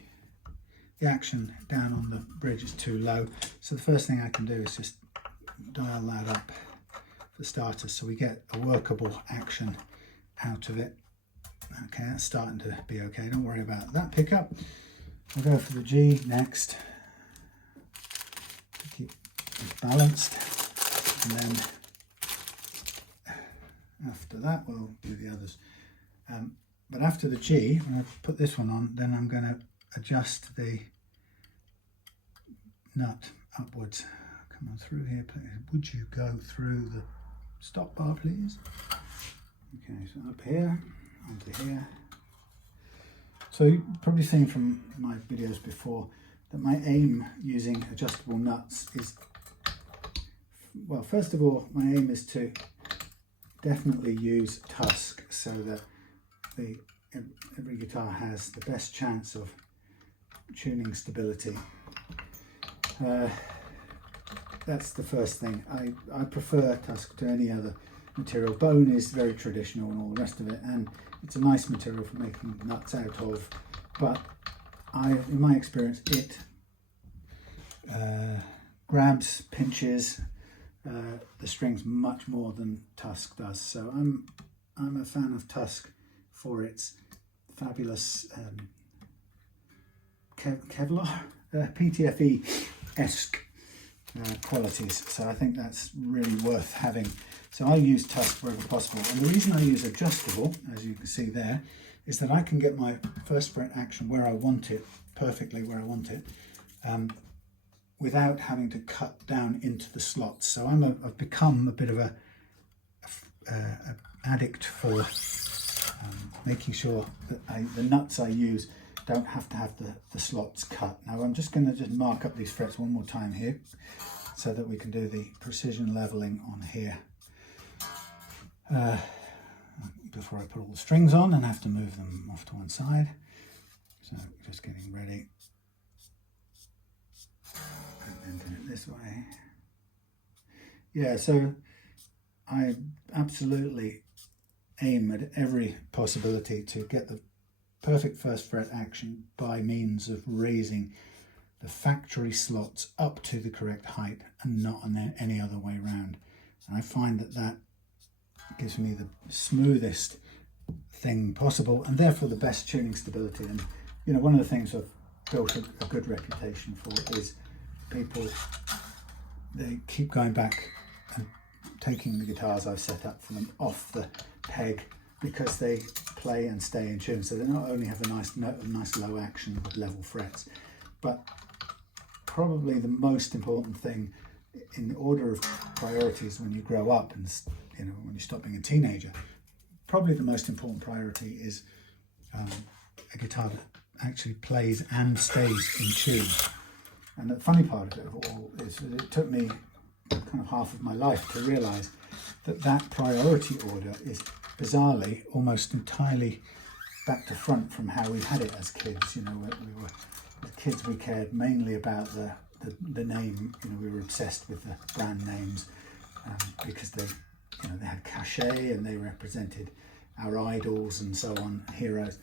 action down on the bridge is too low. So the first thing I can do is just dial that up for starters so we get a workable action out of it. Okay, that's starting to be okay. Don't worry about that pickup. I'll go for the G next. Keep it balanced, and then after that we'll do the others. But after the G, when I put this one on, then I'm going to adjust the nut upwards. Come on through here, please. Would you go through the stop bar, please? Okay, so up here, onto here. So you've probably seen from my videos before that my aim using adjustable nuts is, well, first of all, my aim is to definitely use Tusq so that every guitar has the best chance of tuning stability. That's the first thing. I prefer Tusq to any other material. Bone is very traditional and all the rest of it, and it's a nice material for making nuts out of, but in my experience, it grabs, pinches the strings much more than Tusq does. So I'm a fan of Tusq for its fabulous Kevlar, PTFE-esque qualities. So I think that's really worth having. So I use Tusq wherever possible. And the reason I use adjustable, as you can see there, is that I can get my first fret action where I want it, perfectly where I want it, without having to cut down into the slots. So I've become a bit of a addict for making sure that the nuts I use don't have to have the slots cut. Now I'm just going to just mark up these frets one more time here so that we can do the precision leveling on here. Before I put all the strings on and have to move them off to one side. So just getting ready. And then do it this way. Yeah, so I absolutely aim at every possibility to get the perfect first fret action by means of raising the factory slots up to the correct height and not on any other way around. And I find that gives me the smoothest thing possible and therefore the best tuning stability. And you know, one of the things I've built a good reputation for is people, they keep going back and taking the guitars I've set up for them off the peg because they play and stay in tune. So they not only have a nice low action with level frets, but probably the most important thing in the order of priorities when you grow up and you know, when you stop being a teenager, probably the most important priority is a guitar that actually plays and stays in tune. And the funny part of it all is that it took me kind of half of my life to realise that priority order is bizarrely almost entirely back to front from how we had it as kids. You know, we were as kids, we cared mainly about the name. You know, we were obsessed with the brand names because they had cachet and they represented our idols and so on, heroes.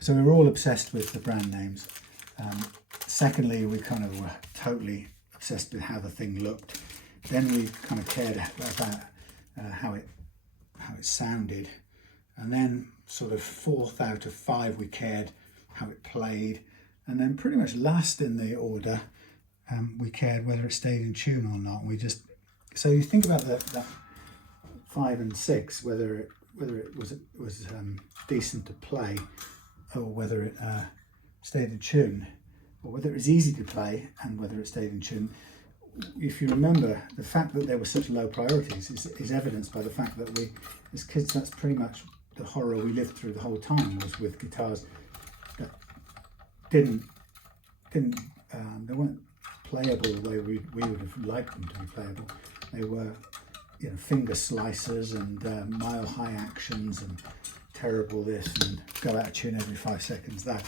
So we were all obsessed with the brand names. Secondly, we kind of were totally obsessed with how the thing looked. Then we kind of cared about how it sounded. And then sort of fourth out of five, we cared how it played. And then pretty much last in the order, we cared whether it stayed in tune or not. So you think about that 5 and 6, whether it was decent to play, or whether it stayed in tune, or whether it was easy to play and whether it stayed in tune. If you remember, the fact that there were such low priorities is evidenced by the fact that we, as kids, that's pretty much the horror we lived through the whole time, was with guitars that they weren't playable the way we would have liked them to be playable. They were, you know, finger slicers and mile high actions and terrible this and go out of tune every 5 seconds that.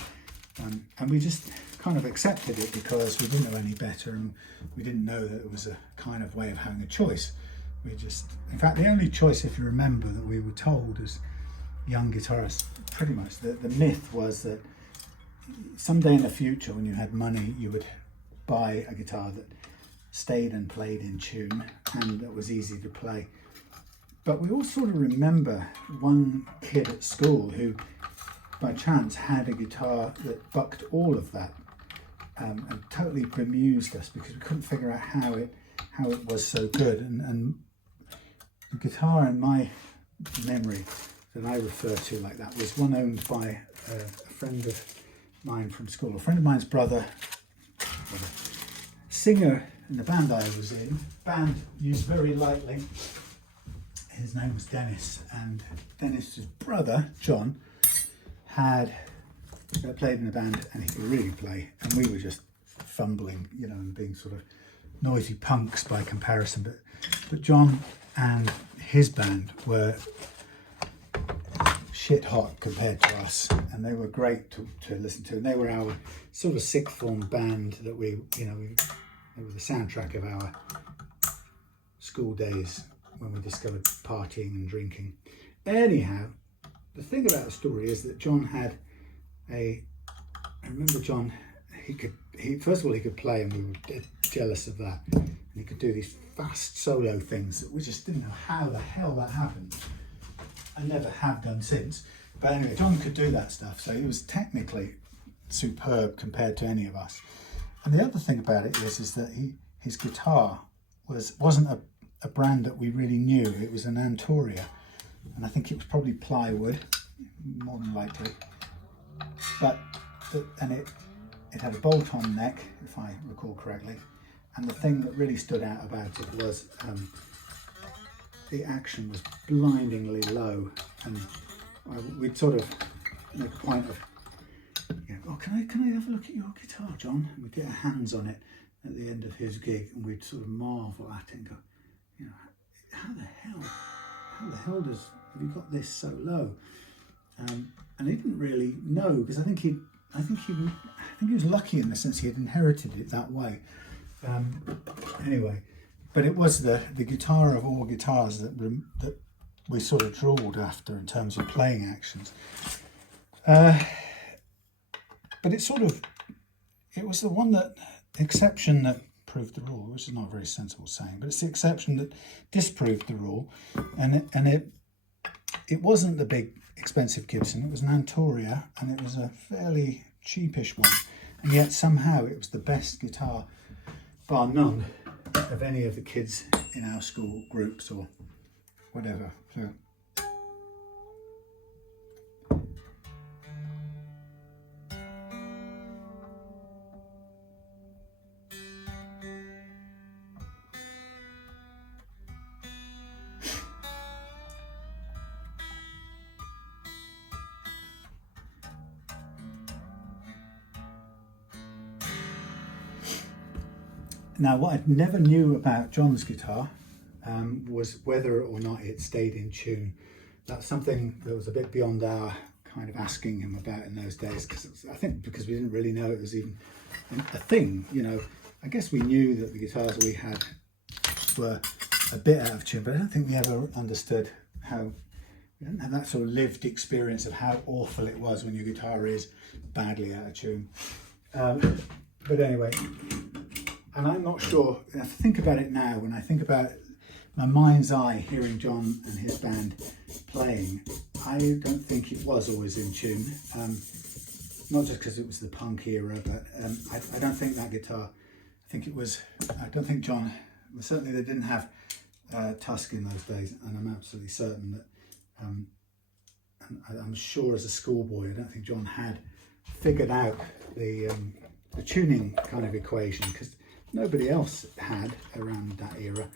And we just kind of accepted it because we didn't know any better and we didn't know that it was a kind of way of having a choice. In fact, the only choice, if you remember, that we were told as young guitarists, pretty much, the myth was that someday in the future when you had money, you would buy a guitar that stayed and played in tune and that was easy to play. But we all sort of remember one kid at school who by chance had a guitar that bucked all of that and totally bemused us because we couldn't figure out how it was so good. And the guitar in my memory that I refer to like that was one owned by a friend of mine from school, a friend of mine's brother, singer in the band I was in, band used very lightly. His name was Dennis, and Dennis's brother, John, had played in a band and he could really play, and we were just fumbling, you know, and being sort of noisy punks by comparison. But John and his band were shit hot compared to us, and they were great to listen to, and they were our sort of sixth form band that they were the soundtrack of our school days when we discovered partying and drinking. Anyhow, the thing about the story is that John had I remember John, first of all he could play, and we were jealous of that. he could do these fast solo things that we just didn't know how the hell that happened. I never have done since. But anyway, John could do that stuff, so he was technically superb compared to any of us. And the other thing about it is that his guitar wasn't a brand that we really knew. It was an Antoria, and I think it was probably plywood, more than likely. But it had a bolt-on neck, if I recall correctly. And the thing that really stood out about it was the action was blindingly low, and we'd sort of make a point of, oh, can I have a look at your guitar, John? And we'd get our hands on it at the end of his gig, and we'd sort of marvel at it and go, how the hell have you got this so low? And he didn't really know, because I think he was lucky in the sense he had inherited it that way. Anyway, but it was the guitar of all guitars that we sort of drawled after in terms of playing actions. But it was the exception that proved the rule, which is not a very sensible saying, but it's the exception that disproved the rule. And it wasn't the big expensive Gibson, it was an Antoria, and it was a fairly cheapish one, and yet somehow it was the best guitar, bar none, of any of the kids in our school groups or whatever. So now, what I never knew about John's guitar was whether or not it stayed in tune. That's something that was a bit beyond our kind of asking him about in those days, because we didn't really know it was even a thing. I guess we knew that the guitars we had were a bit out of tune, but I don't think we ever understood we didn't have that sort of lived experience of how awful it was when your guitar is badly out of tune. But anyway. And I'm not sure, if I think about it now, when I think about my mind's eye hearing John and his band playing, I don't think it was always in tune. Not just because it was the punk era, but I don't think that guitar, I don't think John, well, certainly they didn't have Tusq in those days, and I'm absolutely certain that, and I'm sure as a schoolboy, I don't think John had figured out the tuning kind of equation, because nobody else had around that era,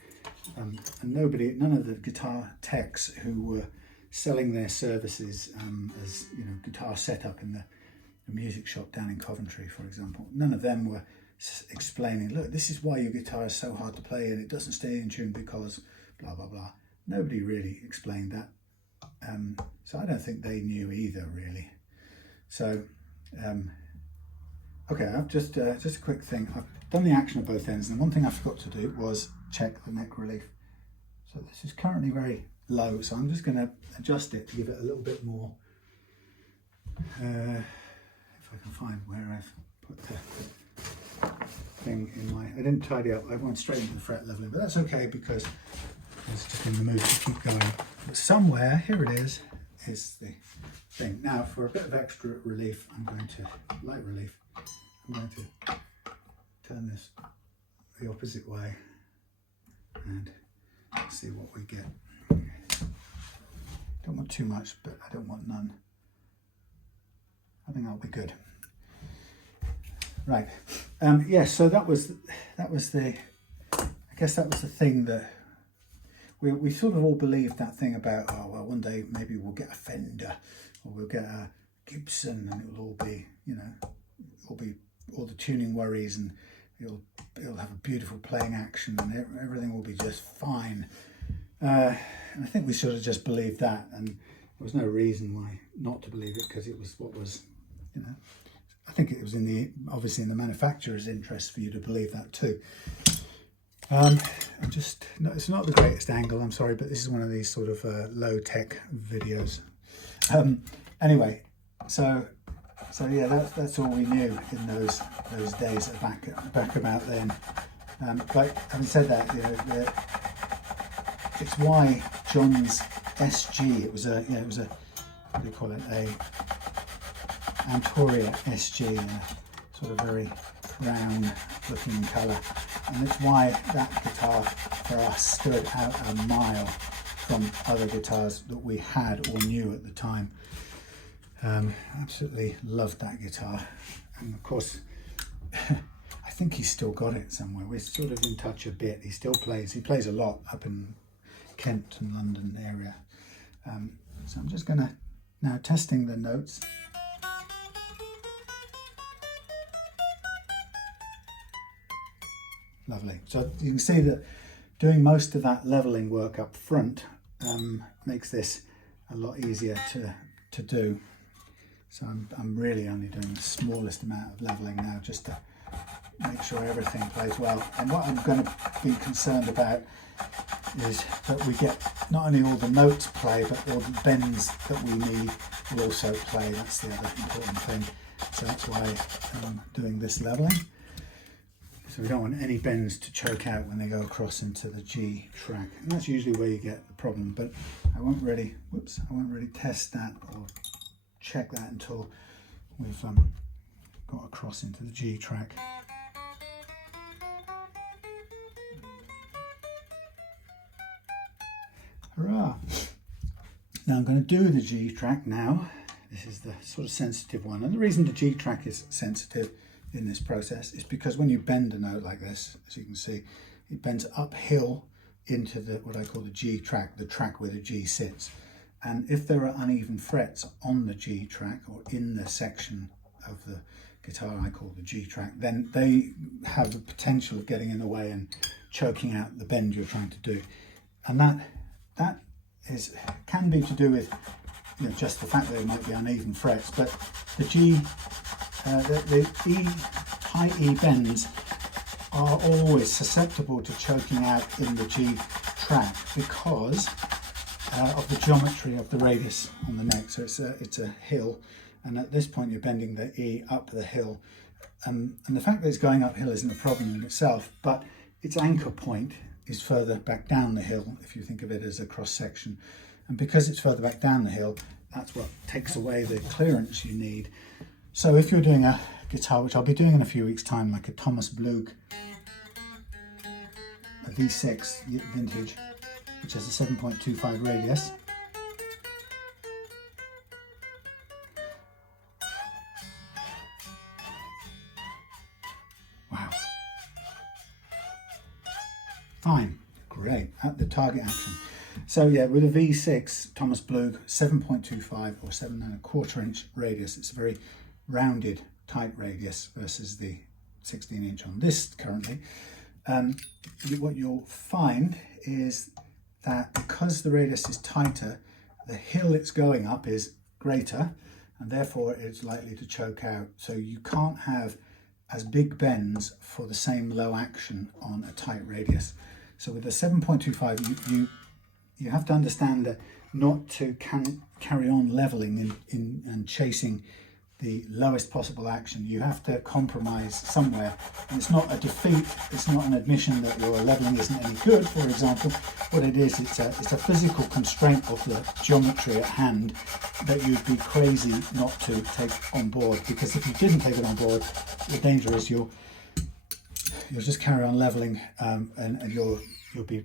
and none of the guitar techs who were selling their services as guitar setup in the music shop down in Coventry, for example, none of them were explaining, look, this is why your guitar is so hard to play and it doesn't stay in tune because blah blah blah. Nobody really explained that, so I don't think they knew either really. So okay, I've just a quick thing. I've done the action at both ends, and one thing I forgot to do was check the neck relief. So this is currently very low, so I'm just going to adjust it to give it a little bit more. If I can find where I've put the thing in my... I didn't tidy up, I went straight into the fret leveling, but that's okay because I was just in the mood to keep going. But somewhere, here it is the thing. Now for a bit of extra relief, light relief, I'm going to turn this the opposite way and see what we get. Don't want too much, but I don't want none. I think that'll be good. Right. Yes. So that was the. I guess that was the thing that we sort of all believed, that thing about, oh well, one day maybe we'll get a Fender or we'll get a Gibson and it'll all be, it'll be all the tuning worries and it'll have a beautiful playing action and everything will be just fine. And I think we sort of just believed that, and there was no reason why not to believe it, because it was what was, I think it was obviously in the manufacturer's interest for you to believe that too. It's not the greatest angle, I'm sorry, but this is one of these sort of low-tech videos. Anyway, so yeah, that's all we knew in those days back about then. But having said that, you know, it's why John's SG, it was a, what do you call it, a Antoria SG, sort of very brown looking colour, and it's why that guitar for us stood out a mile from other guitars that we had or knew at the time. Absolutely loved that guitar, and of course I think he's still got it somewhere. We're sort of in touch a bit. He still plays, he plays a lot up in Kent and London area. So I'm just going to now testing the notes. Lovely. So you can see that doing most of that leveling work up front makes this a lot easier to do. So I'm really only doing the smallest amount of leveling now, just to make sure everything plays well. And what I'm going to be concerned about is that we get not only all the notes play, but all the bends that we need will also play. That's the other important thing. So that's why I'm doing this leveling. So we don't want any bends to choke out when they go across into the G track. And that's usually where you get the problem, but I won't really test that or check that until we've got across into the G track. Hurrah! Now I'm going to do the G track now. This is the sort of sensitive one, and the reason the G track is sensitive in this process is because when you bend a note like this, as you can see, it bends uphill into the what I call the G track, the track where the G sits. And if there are uneven frets on the G track or in the section of the guitar I call the G track, then they have the potential of getting in the way and choking out the bend you're trying to do. And that can be to do with, you know, just the fact that there might be uneven frets, but the G, the E, high E bends are always susceptible to choking out in the G track because of the geometry of the radius on the neck. So it's a hill, and at this point you're bending the E up the hill, and the fact that it's going uphill isn't a problem in itself, but its anchor point is further back down the hill if you think of it as a cross section, and because it's further back down the hill, that's what takes away the clearance you need. So if you're doing a guitar, which I'll be doing in a few weeks time, like a Thomas Blug, a V6 vintage, which has a 7.25 radius. Wow. Fine, great, at the target action. So yeah, with a V6 Thomas Blug 7.25 or 7¼ inch radius, it's a very rounded, tight radius versus the 16 inch on this currently. What you'll find is that because the radius is tighter, the hill it's going up is greater, and therefore it's likely to choke out. So you can't have as big bends for the same low action on a tight radius. So with a 7.25, you have to understand that not to carry on leveling and chasing the lowest possible action. You have to compromise somewhere, and it's not a defeat, it's not an admission that your leveling isn't any good, for example. What it is, it's a physical constraint of the geometry at hand that you'd be crazy not to take on board, because if you didn't take it on board, the danger is you'll just carry on leveling, and you'll be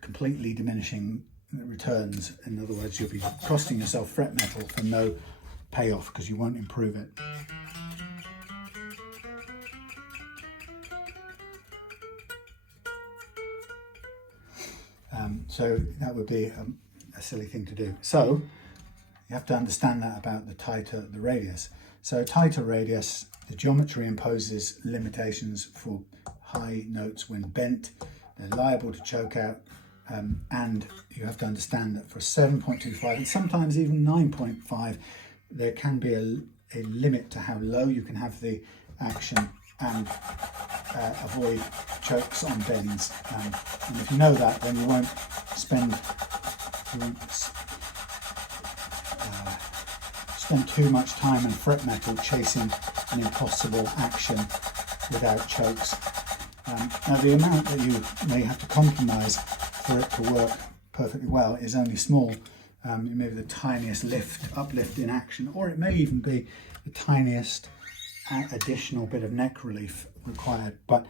completely diminishing returns. In other words, you'll be costing yourself fret metal for no payoff because you won't improve it. So that would be a silly thing to do. So you have to understand that about the tighter the radius. So tighter radius, the geometry imposes limitations for high notes when bent. They're liable to choke out, and you have to understand that for 7.25 and sometimes even 9.5, there can be a limit to how low you can have the action and avoid chokes on bends. And if you know that, then you won't spend too much time and fret metal chasing an impossible action without chokes. Now the amount that you may have to compromise for it to work perfectly well is only small. It may be the tiniest uplift in action, or it may even be the tiniest additional bit of neck relief required, but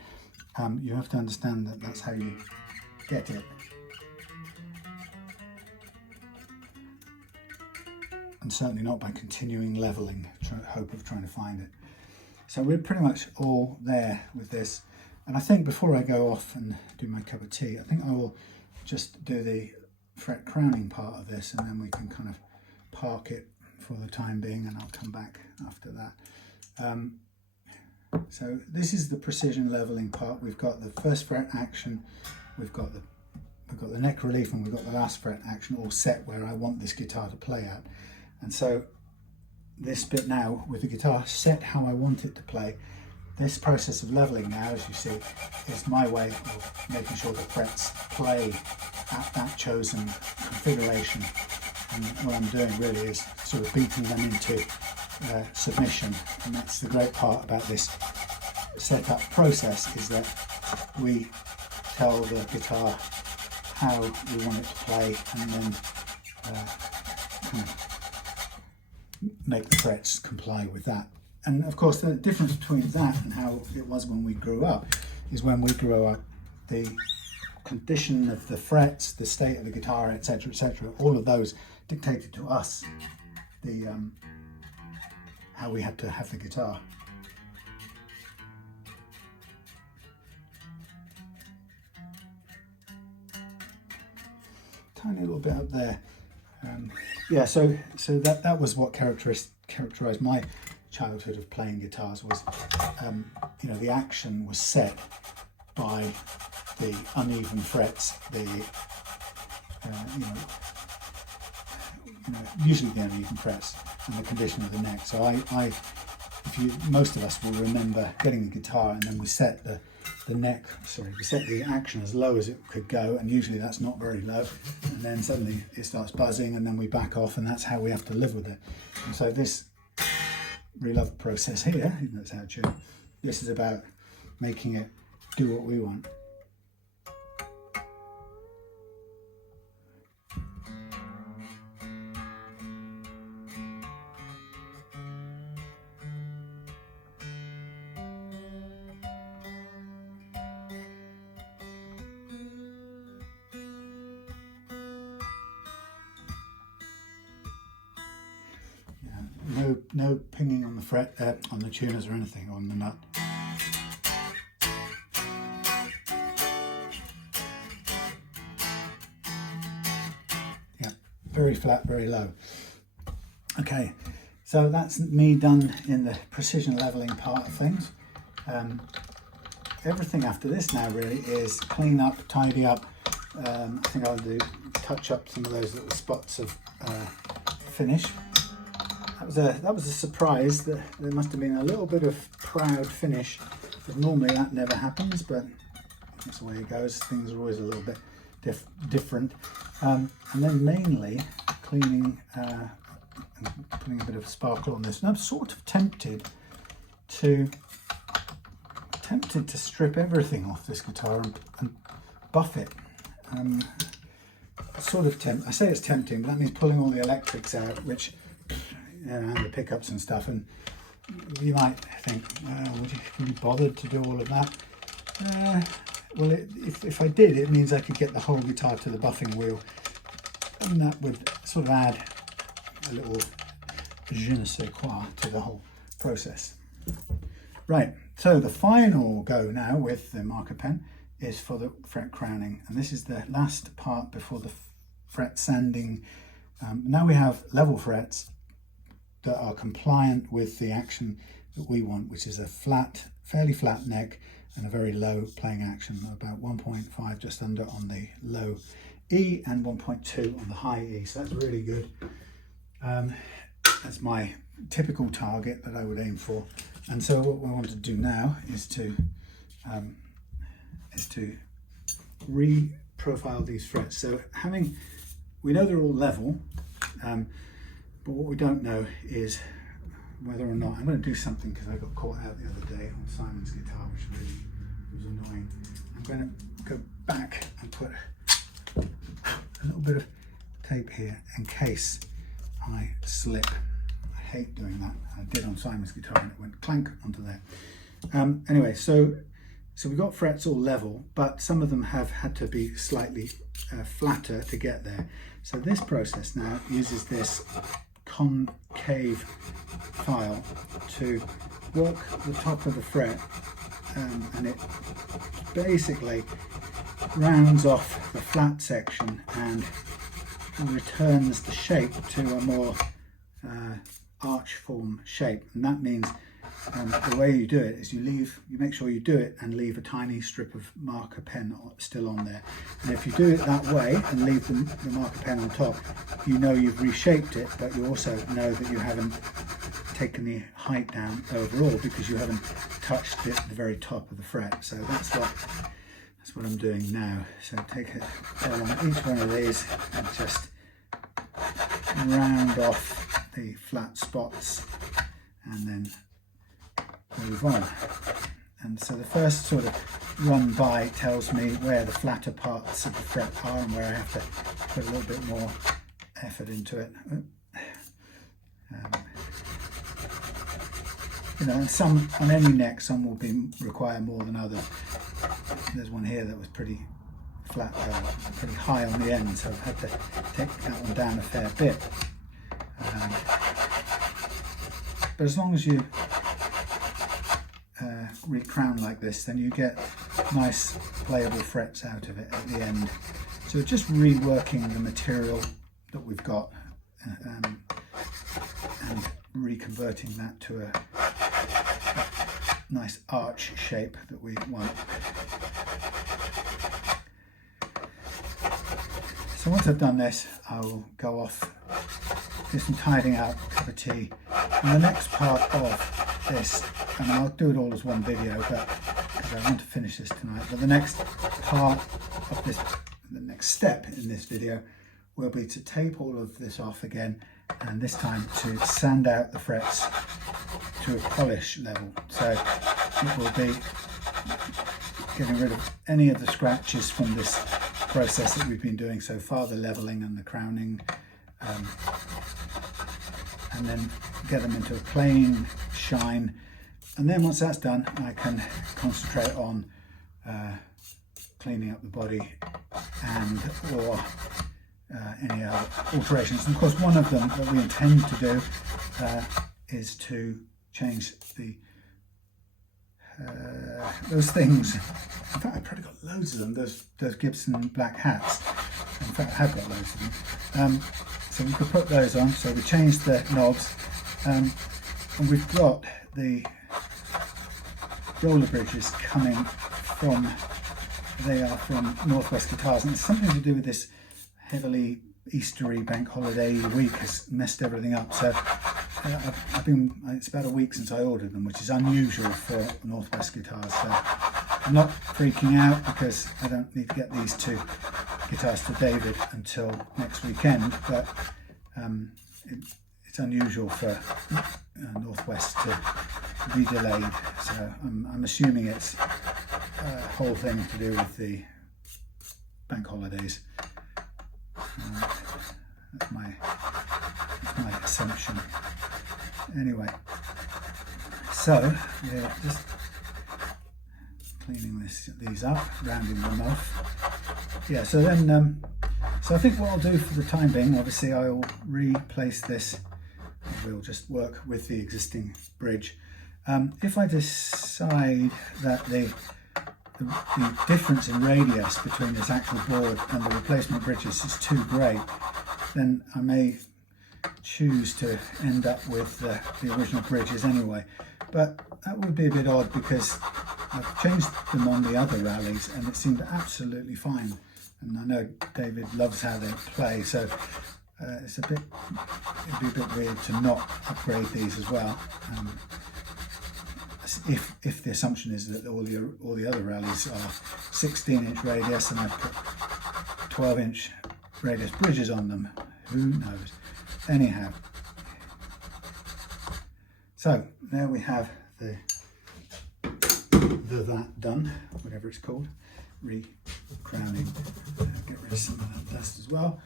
you have to understand that that's how you get it. And certainly not by continuing leveling, hope of trying to find it. So we're pretty much all there with this. And I think before I go off and do my cup of tea, I think I will just do the fret crowning part of this, and then we can kind of park it for the time being, and I'll come back after that. So this is the precision leveling part. We've got the first fret action, we've got the neck relief, and we've got the last fret action all set where I want this guitar to play at. And so this bit now with the guitar set how I want it to play, this process of leveling now, as you see, is my way of making sure the frets play at that chosen configuration. And what I'm doing really is sort of beating them into submission. And that's the great part about this setup process, is that we tell the guitar how we want it to play, and then kind of make the frets comply with that. And of course the difference between that and how it was when we grew up is when we grew up, the condition of the frets, the state of the guitar, etc., all of those dictated to us the how we had to have the guitar. Tiny little bit up there. Yeah, so that was what characterized my childhood of playing guitars, was you know, the action was set by the uneven frets, the you know, usually the uneven frets, and the condition of the neck. So most of us will remember getting the guitar, and then we set we set the action as low as it could go, and usually that's not very low, and then suddenly it starts buzzing, and then we back off, and that's how we have to live with it. And so this reloved process here, even though it's out of tune, this is about making it do what we want. No pinging on the fret, on the tuners or anything, on the nut. Yeah, very flat, very low. Okay, so that's me done in the precision leveling part of things. Everything after this now really is clean up, tidy up. I think I'll touch up some of those little spots of finish. That was a surprise. That there must have been a little bit of proud finish, because normally that never happens, but that's the way it goes. Things are always a little bit different. And then mainly cleaning and putting a bit of sparkle on this. And I'm sort of tempted to strip everything off this guitar and buff it. Sort of I say it's tempting, but that means pulling all the electrics out, which, and the pickups and stuff, and you might think, would you bother to do all of that? Well, if I did, it means I could get the whole guitar to the buffing wheel, and that would sort of add a little je ne sais quoi to the whole process. Right, so the final go now with the marker pen is for the fret crowning, and this is the last part before the fret sanding. Now we have level frets that are compliant with the action that we want, which is a fairly flat neck and a very low playing action, about 1.5 just under on the low E and 1.2 on the high E. So that's really good. That's my typical target that I would aim for. And so what I want to do now is to re-profile these frets. So we know they're all level, but what we don't know is whether or not, I'm going to do something because I got caught out the other day on Simon's guitar, which really It was annoying. I'm going to go back and put a little bit of tape here in case I slip. I hate doing that. I did on Simon's guitar and it went clank onto there. Anyway, so we've got frets all level, but some of them have had to be slightly flatter to get there. So this process now uses this concave file to work the top of the fret, and it basically rounds off the flat section and returns the shape to a more arch form shape. And that means the way you do it is you make sure you do it and leave a tiny strip of marker pen still on there. And if you do it that way and leave the marker pen on top, you know you've reshaped it, but you also know that you haven't taken the height down overall because you haven't touched it at the very top of the fret. So that's what I'm doing now. So take it along each one of these and just round off the flat spots and then move on. And so the first sort of run by tells me where the flatter parts of the fret are and where I have to put a little bit more effort into it. You know, and some on any neck, some will require more than others. There's one here that was pretty flat, pretty high on the end, so I've had to take that one down a fair bit. But as long as you recrown like this, then you get nice playable frets out of it at the end. So just reworking the material that we've got and reconverting that to a nice arch shape that we want. So once I've done this, I will go off, do some tidying out, cup of tea, and the next part of this, and I'll do it all as one video, but because I want to finish this tonight, but the next part of this, the next step in this video will be to tape all of this off again, and this time to sand out the frets to a polish level. So it will be getting rid of any of the scratches from this process that we've been doing so far, the leveling and the crowning, and then get them into a plain shine. And then once that's done, I can concentrate on cleaning up the body and or any other alterations. And of course, one of them that we intend to do is to change the those things. In fact, I've probably got loads of them, those Gibson black hats. In fact, I have got loads of them. So we could put those on. So we changed the knobs, and we've got the roller bridges coming from, they are from Northwest Guitars, and it's something to do with this heavily Eastery bank holiday week has messed everything up. So it's about a week since I ordered them, which is unusual for Northwest Guitars. So I'm not freaking out because I don't need to get these two guitars to David until next weekend, but it's unusual for Northwest to be delayed. So I'm assuming it's a whole thing to do with the bank holidays. That's my assumption. Anyway, so we're just cleaning these up, rounding them off. Yeah, so then, so I think what I'll do for the time being, obviously I'll replace this. We'll just work with the existing bridge. If I decide that the difference in radius between this actual board and the replacement bridges is too great, then I may choose to end up with the original bridges anyway. But that would be a bit odd because I've changed them on the other rallies and it seemed absolutely fine. And I know David loves how they play, so it'd be a bit weird to not upgrade these as well. If the assumption is that all the other rallies are 16-inch radius and I've put 12-inch radius bridges on them, who knows? Anyhow, so there we have the that done, whatever it's called, re-crowning. Get rid of some of that dust as well.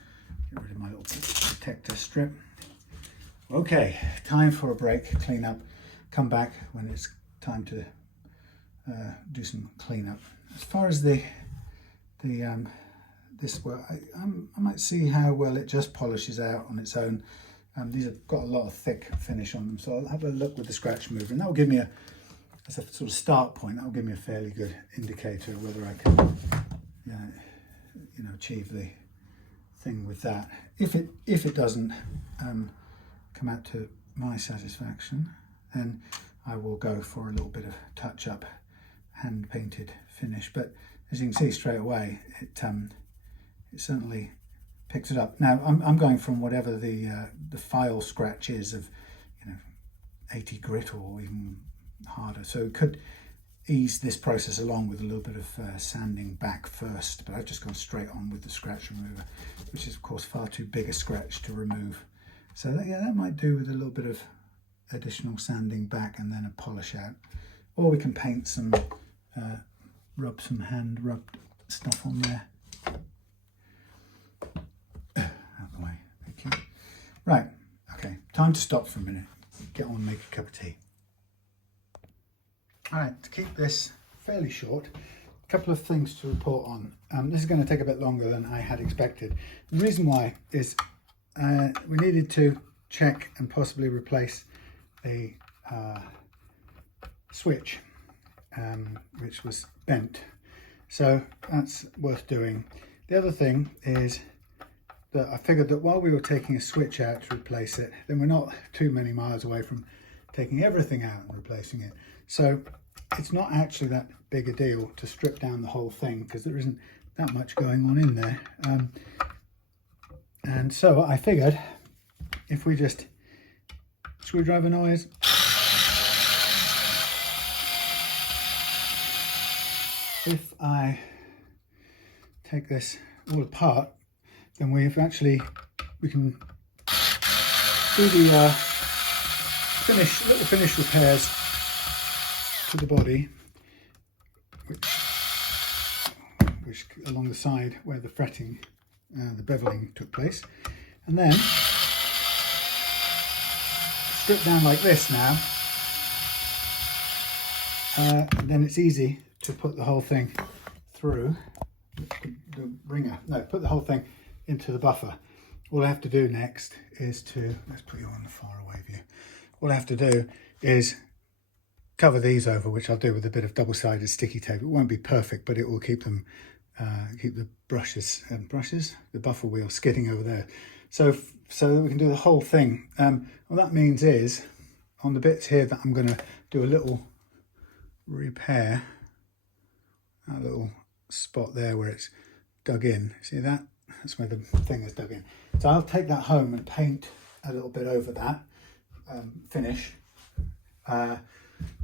Get rid of my little protector strip. Okay, time for a break, clean up, come back when it's time to do some cleanup. As far as this work, I might see how well it just polishes out on its own. These have got a lot of thick finish on them, so I'll have a look with the scratch mover, and that will give me as a sort of start point, that will give me a fairly good indicator of whether I can you know, achieve the thing with that. If it doesn't come out to my satisfaction, then I will go for a little bit of touch up, hand painted finish. But as you can see straight away, it certainly picks it up. Now I'm going from whatever the file scratch is of, you know, 80 grit or even harder, so it could ease this process along with a little bit of sanding back first, but I've just gone straight on with the scratch remover, which is of course far too big a scratch to remove. So that might do with a little bit of additional sanding back and then a polish out. Or we can paint some, rub some hand rubbed stuff on there. Out of the way, thank you. Right, okay, time to stop for a minute. Get on and make a cup of tea. All right, to keep this fairly short, a couple of things to report on. This is going to take a bit longer than I had expected. The reason why is we needed to check and possibly replace a switch, which was bent. So that's worth doing. The other thing is that I figured that while we were taking a switch out to replace it, then we're not too many miles away from taking everything out and replacing it. So it's not actually that big a deal to strip down the whole thing, because there isn't that much going on in there. And so I figured if we just screwdriver noise, if I take this all apart, then we can do the little finish repairs to the body, which along the side where the fretting, the beveling took place, and then strip down like this now, and then it's easy to put the whole thing through the ringer. No, put the whole thing into the buffer. All I have to do next is let's put you on the far away view. All I have to do is cover these over, which I'll do with a bit of double-sided sticky tape. It won't be perfect, but it will keep them, keep the the buffer wheel skidding over there. So we can do the whole thing. What that means is, on the bits here that I'm going to do a little repair, that little spot there where it's dug in. See that? That's where the thing is dug in. So I'll take that home and paint a little bit over that finish. Let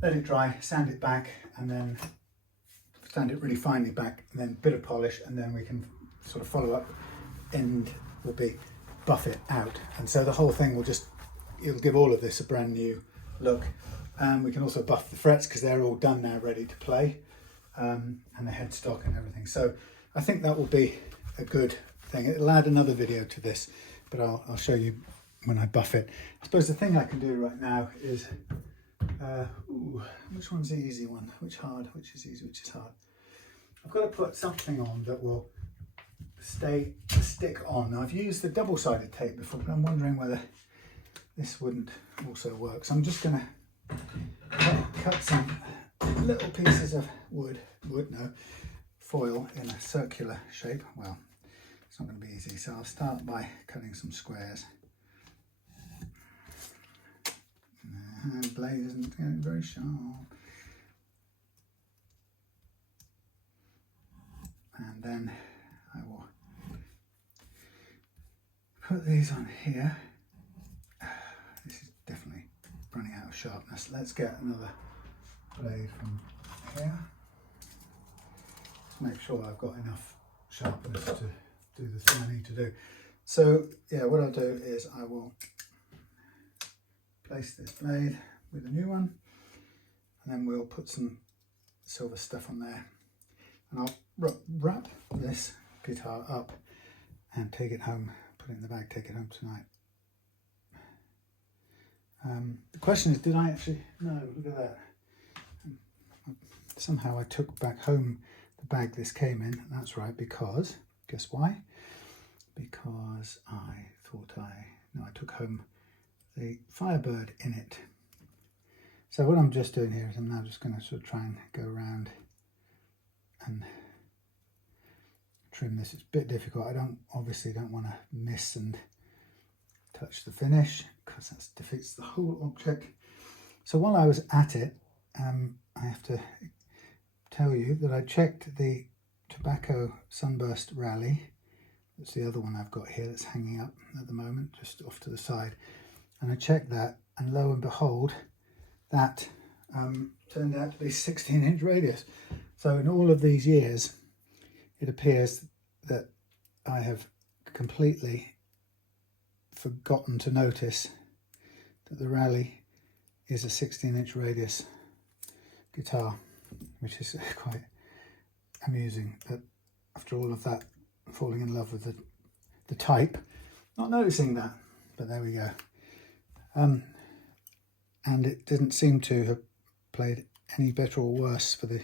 it dry, sand it back, and then sand it really finely back, and then a bit of polish, and then we can sort of follow up. End will be buff it out, and so the whole thing will it'll give all of this a brand new look. We can also buff the frets because they're all done now, ready to play, and the headstock and everything. So I think that will be a good thing. It'll add another video to this, but I'll show you when I buff it. I suppose the thing I can do right now is which one's the easy one? Which hard? Which is easy? Which is hard? I've got to put something on that will stick on. Now I've used the double-sided tape before, but I'm wondering whether this wouldn't also work. So I'm just going to cut some little pieces of foil in a circular shape. Well, it's not going to be easy, so I'll start by cutting some squares. The blade isn't getting very sharp. And then I will put these on here. This is definitely running out of sharpness. Let's get another blade from here. Just make sure I've got enough sharpness to do the thing I need to do. So yeah, what I'll do is I will place this blade with a new one, and then we'll put some silver stuff on there. And I'll wrap this guitar up and take it home, put it in the bag, take it home tonight. The question is, did I actually? No, look at that. Somehow I took back home the bag this came in. That's right, because, guess why? Because I thought I took home the Firebird in it. So what I'm just doing here is I'm now just going to sort of try and go around and trim this. It's a bit difficult. I obviously don't want to miss and touch the finish because that defeats the whole object. So while I was at it, I have to tell you that I checked the Tobacco Sunburst Rally. That's the other one I've got here that's hanging up at the moment, just off to the side. And I checked that, and lo and behold, that turned out to be 16-inch radius. So in all of these years, it appears that I have completely forgotten to notice that the Rally is a 16-inch radius guitar, which is quite amusing. That after all of that, falling in love with the type, not noticing that, but there we go. And it didn't seem to have played any better or worse for the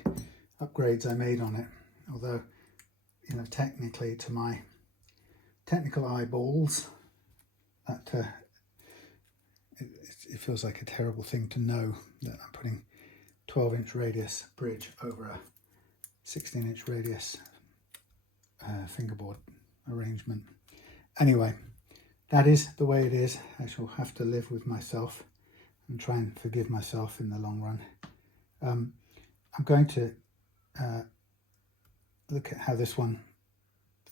upgrades I made on it, although, you know, technically to my technical eyeballs, that it feels like a terrible thing to know that I'm putting 12-inch radius bridge over a 16-inch radius fingerboard arrangement. Anyway, that is the way it is. I shall have to live with myself and try and forgive myself in the long run. I'm going to look at how this one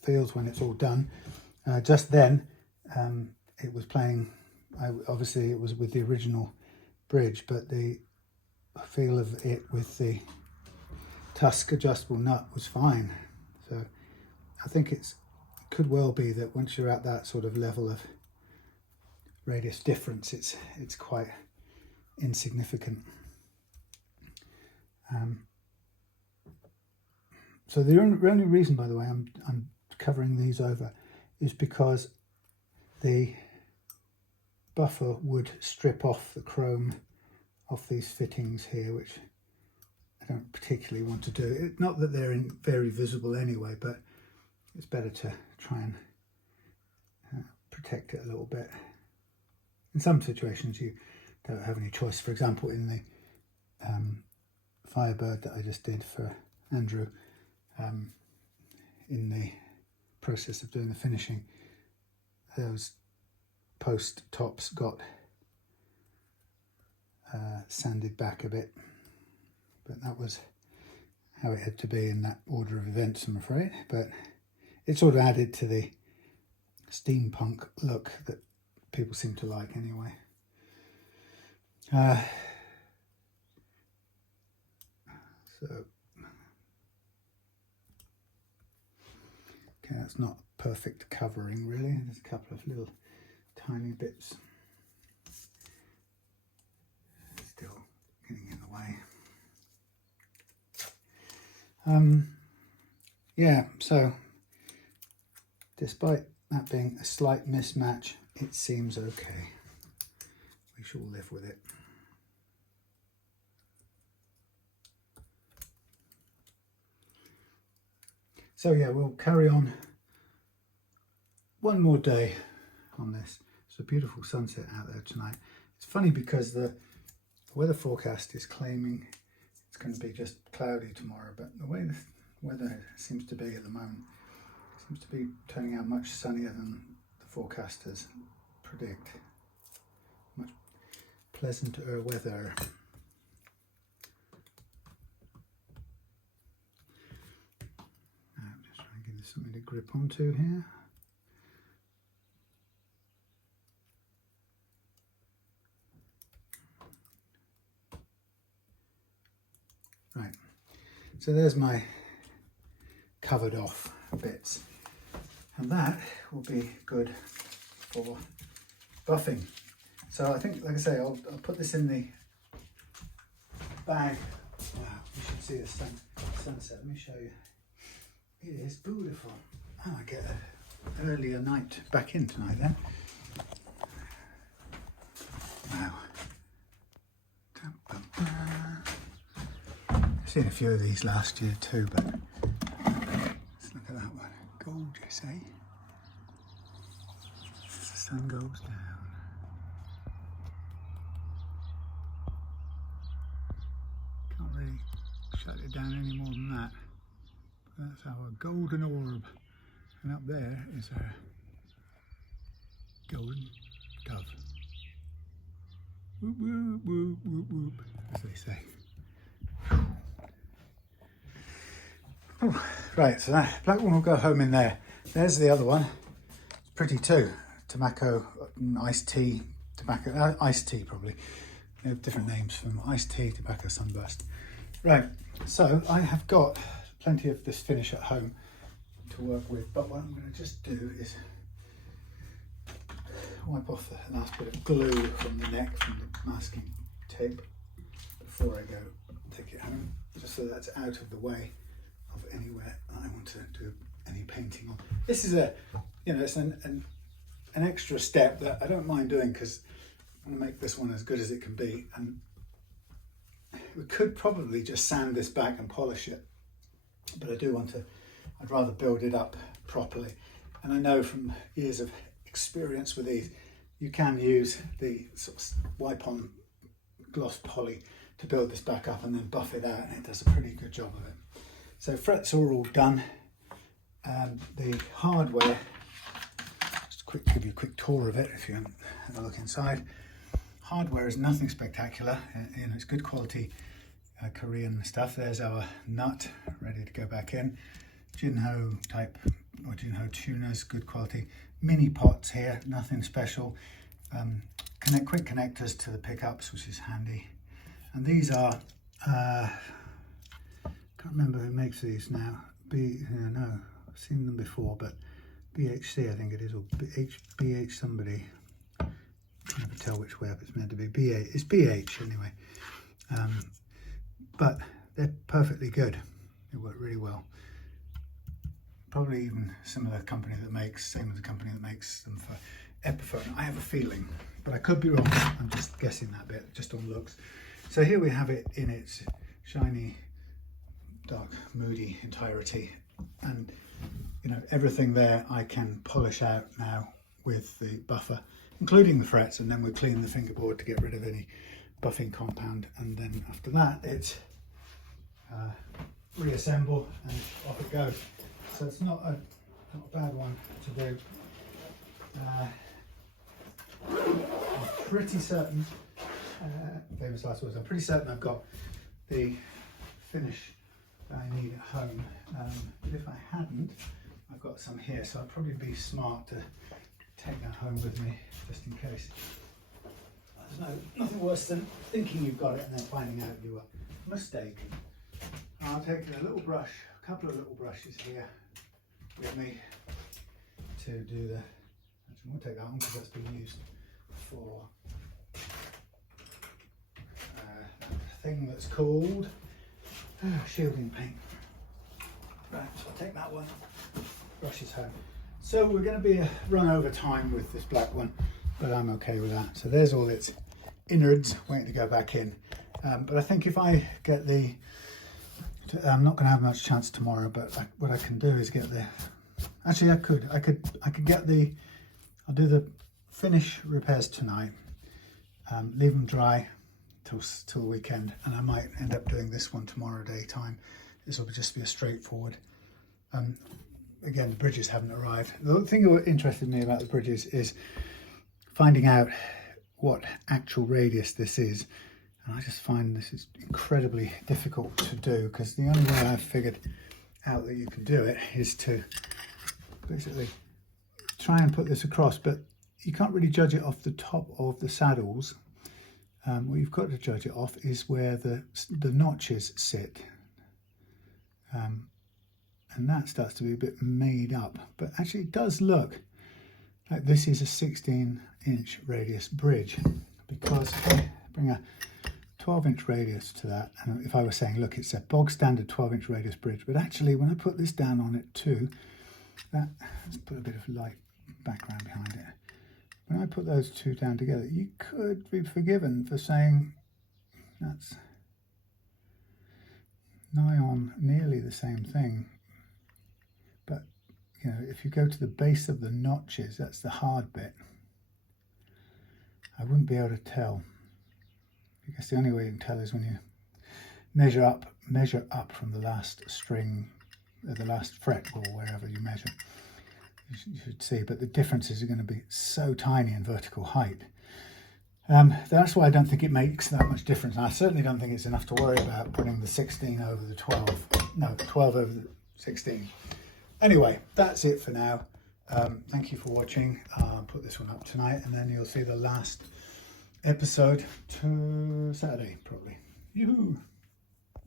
feels when it's all done. Just then, it was playing, obviously it was with the original bridge, but the feel of it with the Tusq adjustable nut was fine. So I think it could well be that once you're at that sort of level of radius difference, it's quite insignificant. So the only reason, by the way, I'm covering these over is because the buffer would strip off the chrome off these fittings here, which I don't particularly want to do. Not that they're very visible anyway, but it's better to try and protect it a little bit. In some situations you don't have any choice. For example, in the Firebird that I just did for Andrew, in the process of doing the finishing, those post tops got sanded back a bit, but that was how it had to be in that order of events, I'm afraid. But it sort of added to the steampunk look that people seem to like anyway. So, okay, that's not perfect covering really. There's a couple of little tiny bits still getting in the way. Yeah, so despite that being a slight mismatch, it seems okay. We shall live with it. So yeah, we'll carry on one more day on this. It's a beautiful sunset out there tonight. It's funny because the weather forecast is claiming it's going to be just cloudy tomorrow, but the way the weather seems to be at the moment, seems to be turning out much sunnier than the forecasters predict. Much pleasanter weather. I'm just trying to give this something to grip onto here. Right, so there's my covered off bits, and that will be good for buffing. So I think, like I say, I'll put this in the bag. You should see the sunset. Let me show you. It is beautiful. Oh, I get an earlier night back in tonight then. Wow. I've seen a few of these last year too, but let's look at that one. Gorgeous, eh? As the sun goes down. Can't really shut it down any more than that. That's our golden orb, and up there is our golden dove. Whoop, whoop, whoop, whoop, whoop, as they say. Oh, right, so that black one will go home in there. There's the other one. Pretty too. Tobacco, iced tea, tobacco, iced tea probably. They have different names from iced tea, tobacco sunburst. Right, so I have got plenty of this finish at home to work with, but what I'm going to just do is wipe off the last bit of glue from the neck, from the masking tape, before I go take it home, just so that's out of the way of anywhere I want to do any painting on. This is a, you know, it's an extra step that I don't mind doing because I want to make this one as good as it can be, and we could probably just sand this back and polish it, but I do want to, I'd rather build it up properly. And I know from years of experience with these, you can use the sort of wipe on gloss poly to build this back up and then buff it out, and it does a pretty good job of it. So frets are all done. The hardware, just give you a quick tour of it if you have a look inside. Hardware is nothing spectacular, you know, it's good quality Korean stuff. There's our nut ready to go back in. Jinho type, or Jinho tuners, good quality. Mini pots here, nothing special. Quick connectors to the pickups, which is handy. And these are, can't remember who makes these now. No, I've seen them before, but BHC I think it is, or BH somebody. Can't ever tell which way up it's meant to be. BH, it's BH anyway. But they're perfectly good. They work really well. Probably even similar company that makes, same as the company that makes them for Epiphone. I have a feeling, but I could be wrong. I'm just guessing that bit, just on looks. So here we have it in its shiny, dark, moody entirety. And, you know, everything there I can polish out now with the buffer, including the frets, and then we'll clean the fingerboard to get rid of any buffing compound. And then after that, it's reassemble and off it goes. So it's not a bad one to do. I'm pretty certain, famous last words, I'm pretty certain I've got the finish that I need at home. But if I hadn't, I've got some here, so I'd probably be smart to take that home with me, just in case. There's nothing worse than thinking you've got it and then finding out you were mistaken. I'll take a little brush, a couple of little brushes here with me to do the, actually we'll take that one because that's been used for a thing that's called shielding paint. Right, so I'll take that one, brushes home. So we're going to be run over time with this black one, but I'm okay with that. So there's all its innards waiting to go back in. But I think if I get the, I'm not going to have much chance tomorrow, but what I can do is get the, actually I could get the, I'll do the finish repairs tonight, leave them dry till the weekend, and I might end up doing this one tomorrow daytime. This will just be a straightforward. Again, the bridges haven't arrived. The thing that interested me about the bridges is finding out what actual radius this is. And I just find this is incredibly difficult to do, because the only way I've figured out that you can do it is to basically try and put this across, but you can't really judge it off the top of the saddles. What you've got to judge it off is where the notches sit. And that starts to be a bit made up, but actually it does look like this is a 16-inch radius bridge, because if I bring a 12-inch radius to that. And if I were saying, look, it's a bog standard 12-inch radius bridge, but actually when I put this down on it too, let's put a bit of light background behind it. When I put those two down together, you could be forgiven for saying that's nigh on nearly the same thing. But, you know, if you go to the base of the notches, that's the hard bit. I wouldn't be able to tell. I guess the only way you can tell is when you measure up from the last string, the last fret, or wherever you measure. You should see, but the differences are going to be so tiny in vertical height. That's why I don't think it makes that much difference. And I certainly don't think it's enough to worry about putting the 16 over the 12. No, 12 over the 16. Anyway, that's it for now. Thank you for watching. I'll put this one up tonight, and then you'll see the last episode to Saturday, probably. Yoo-hoo!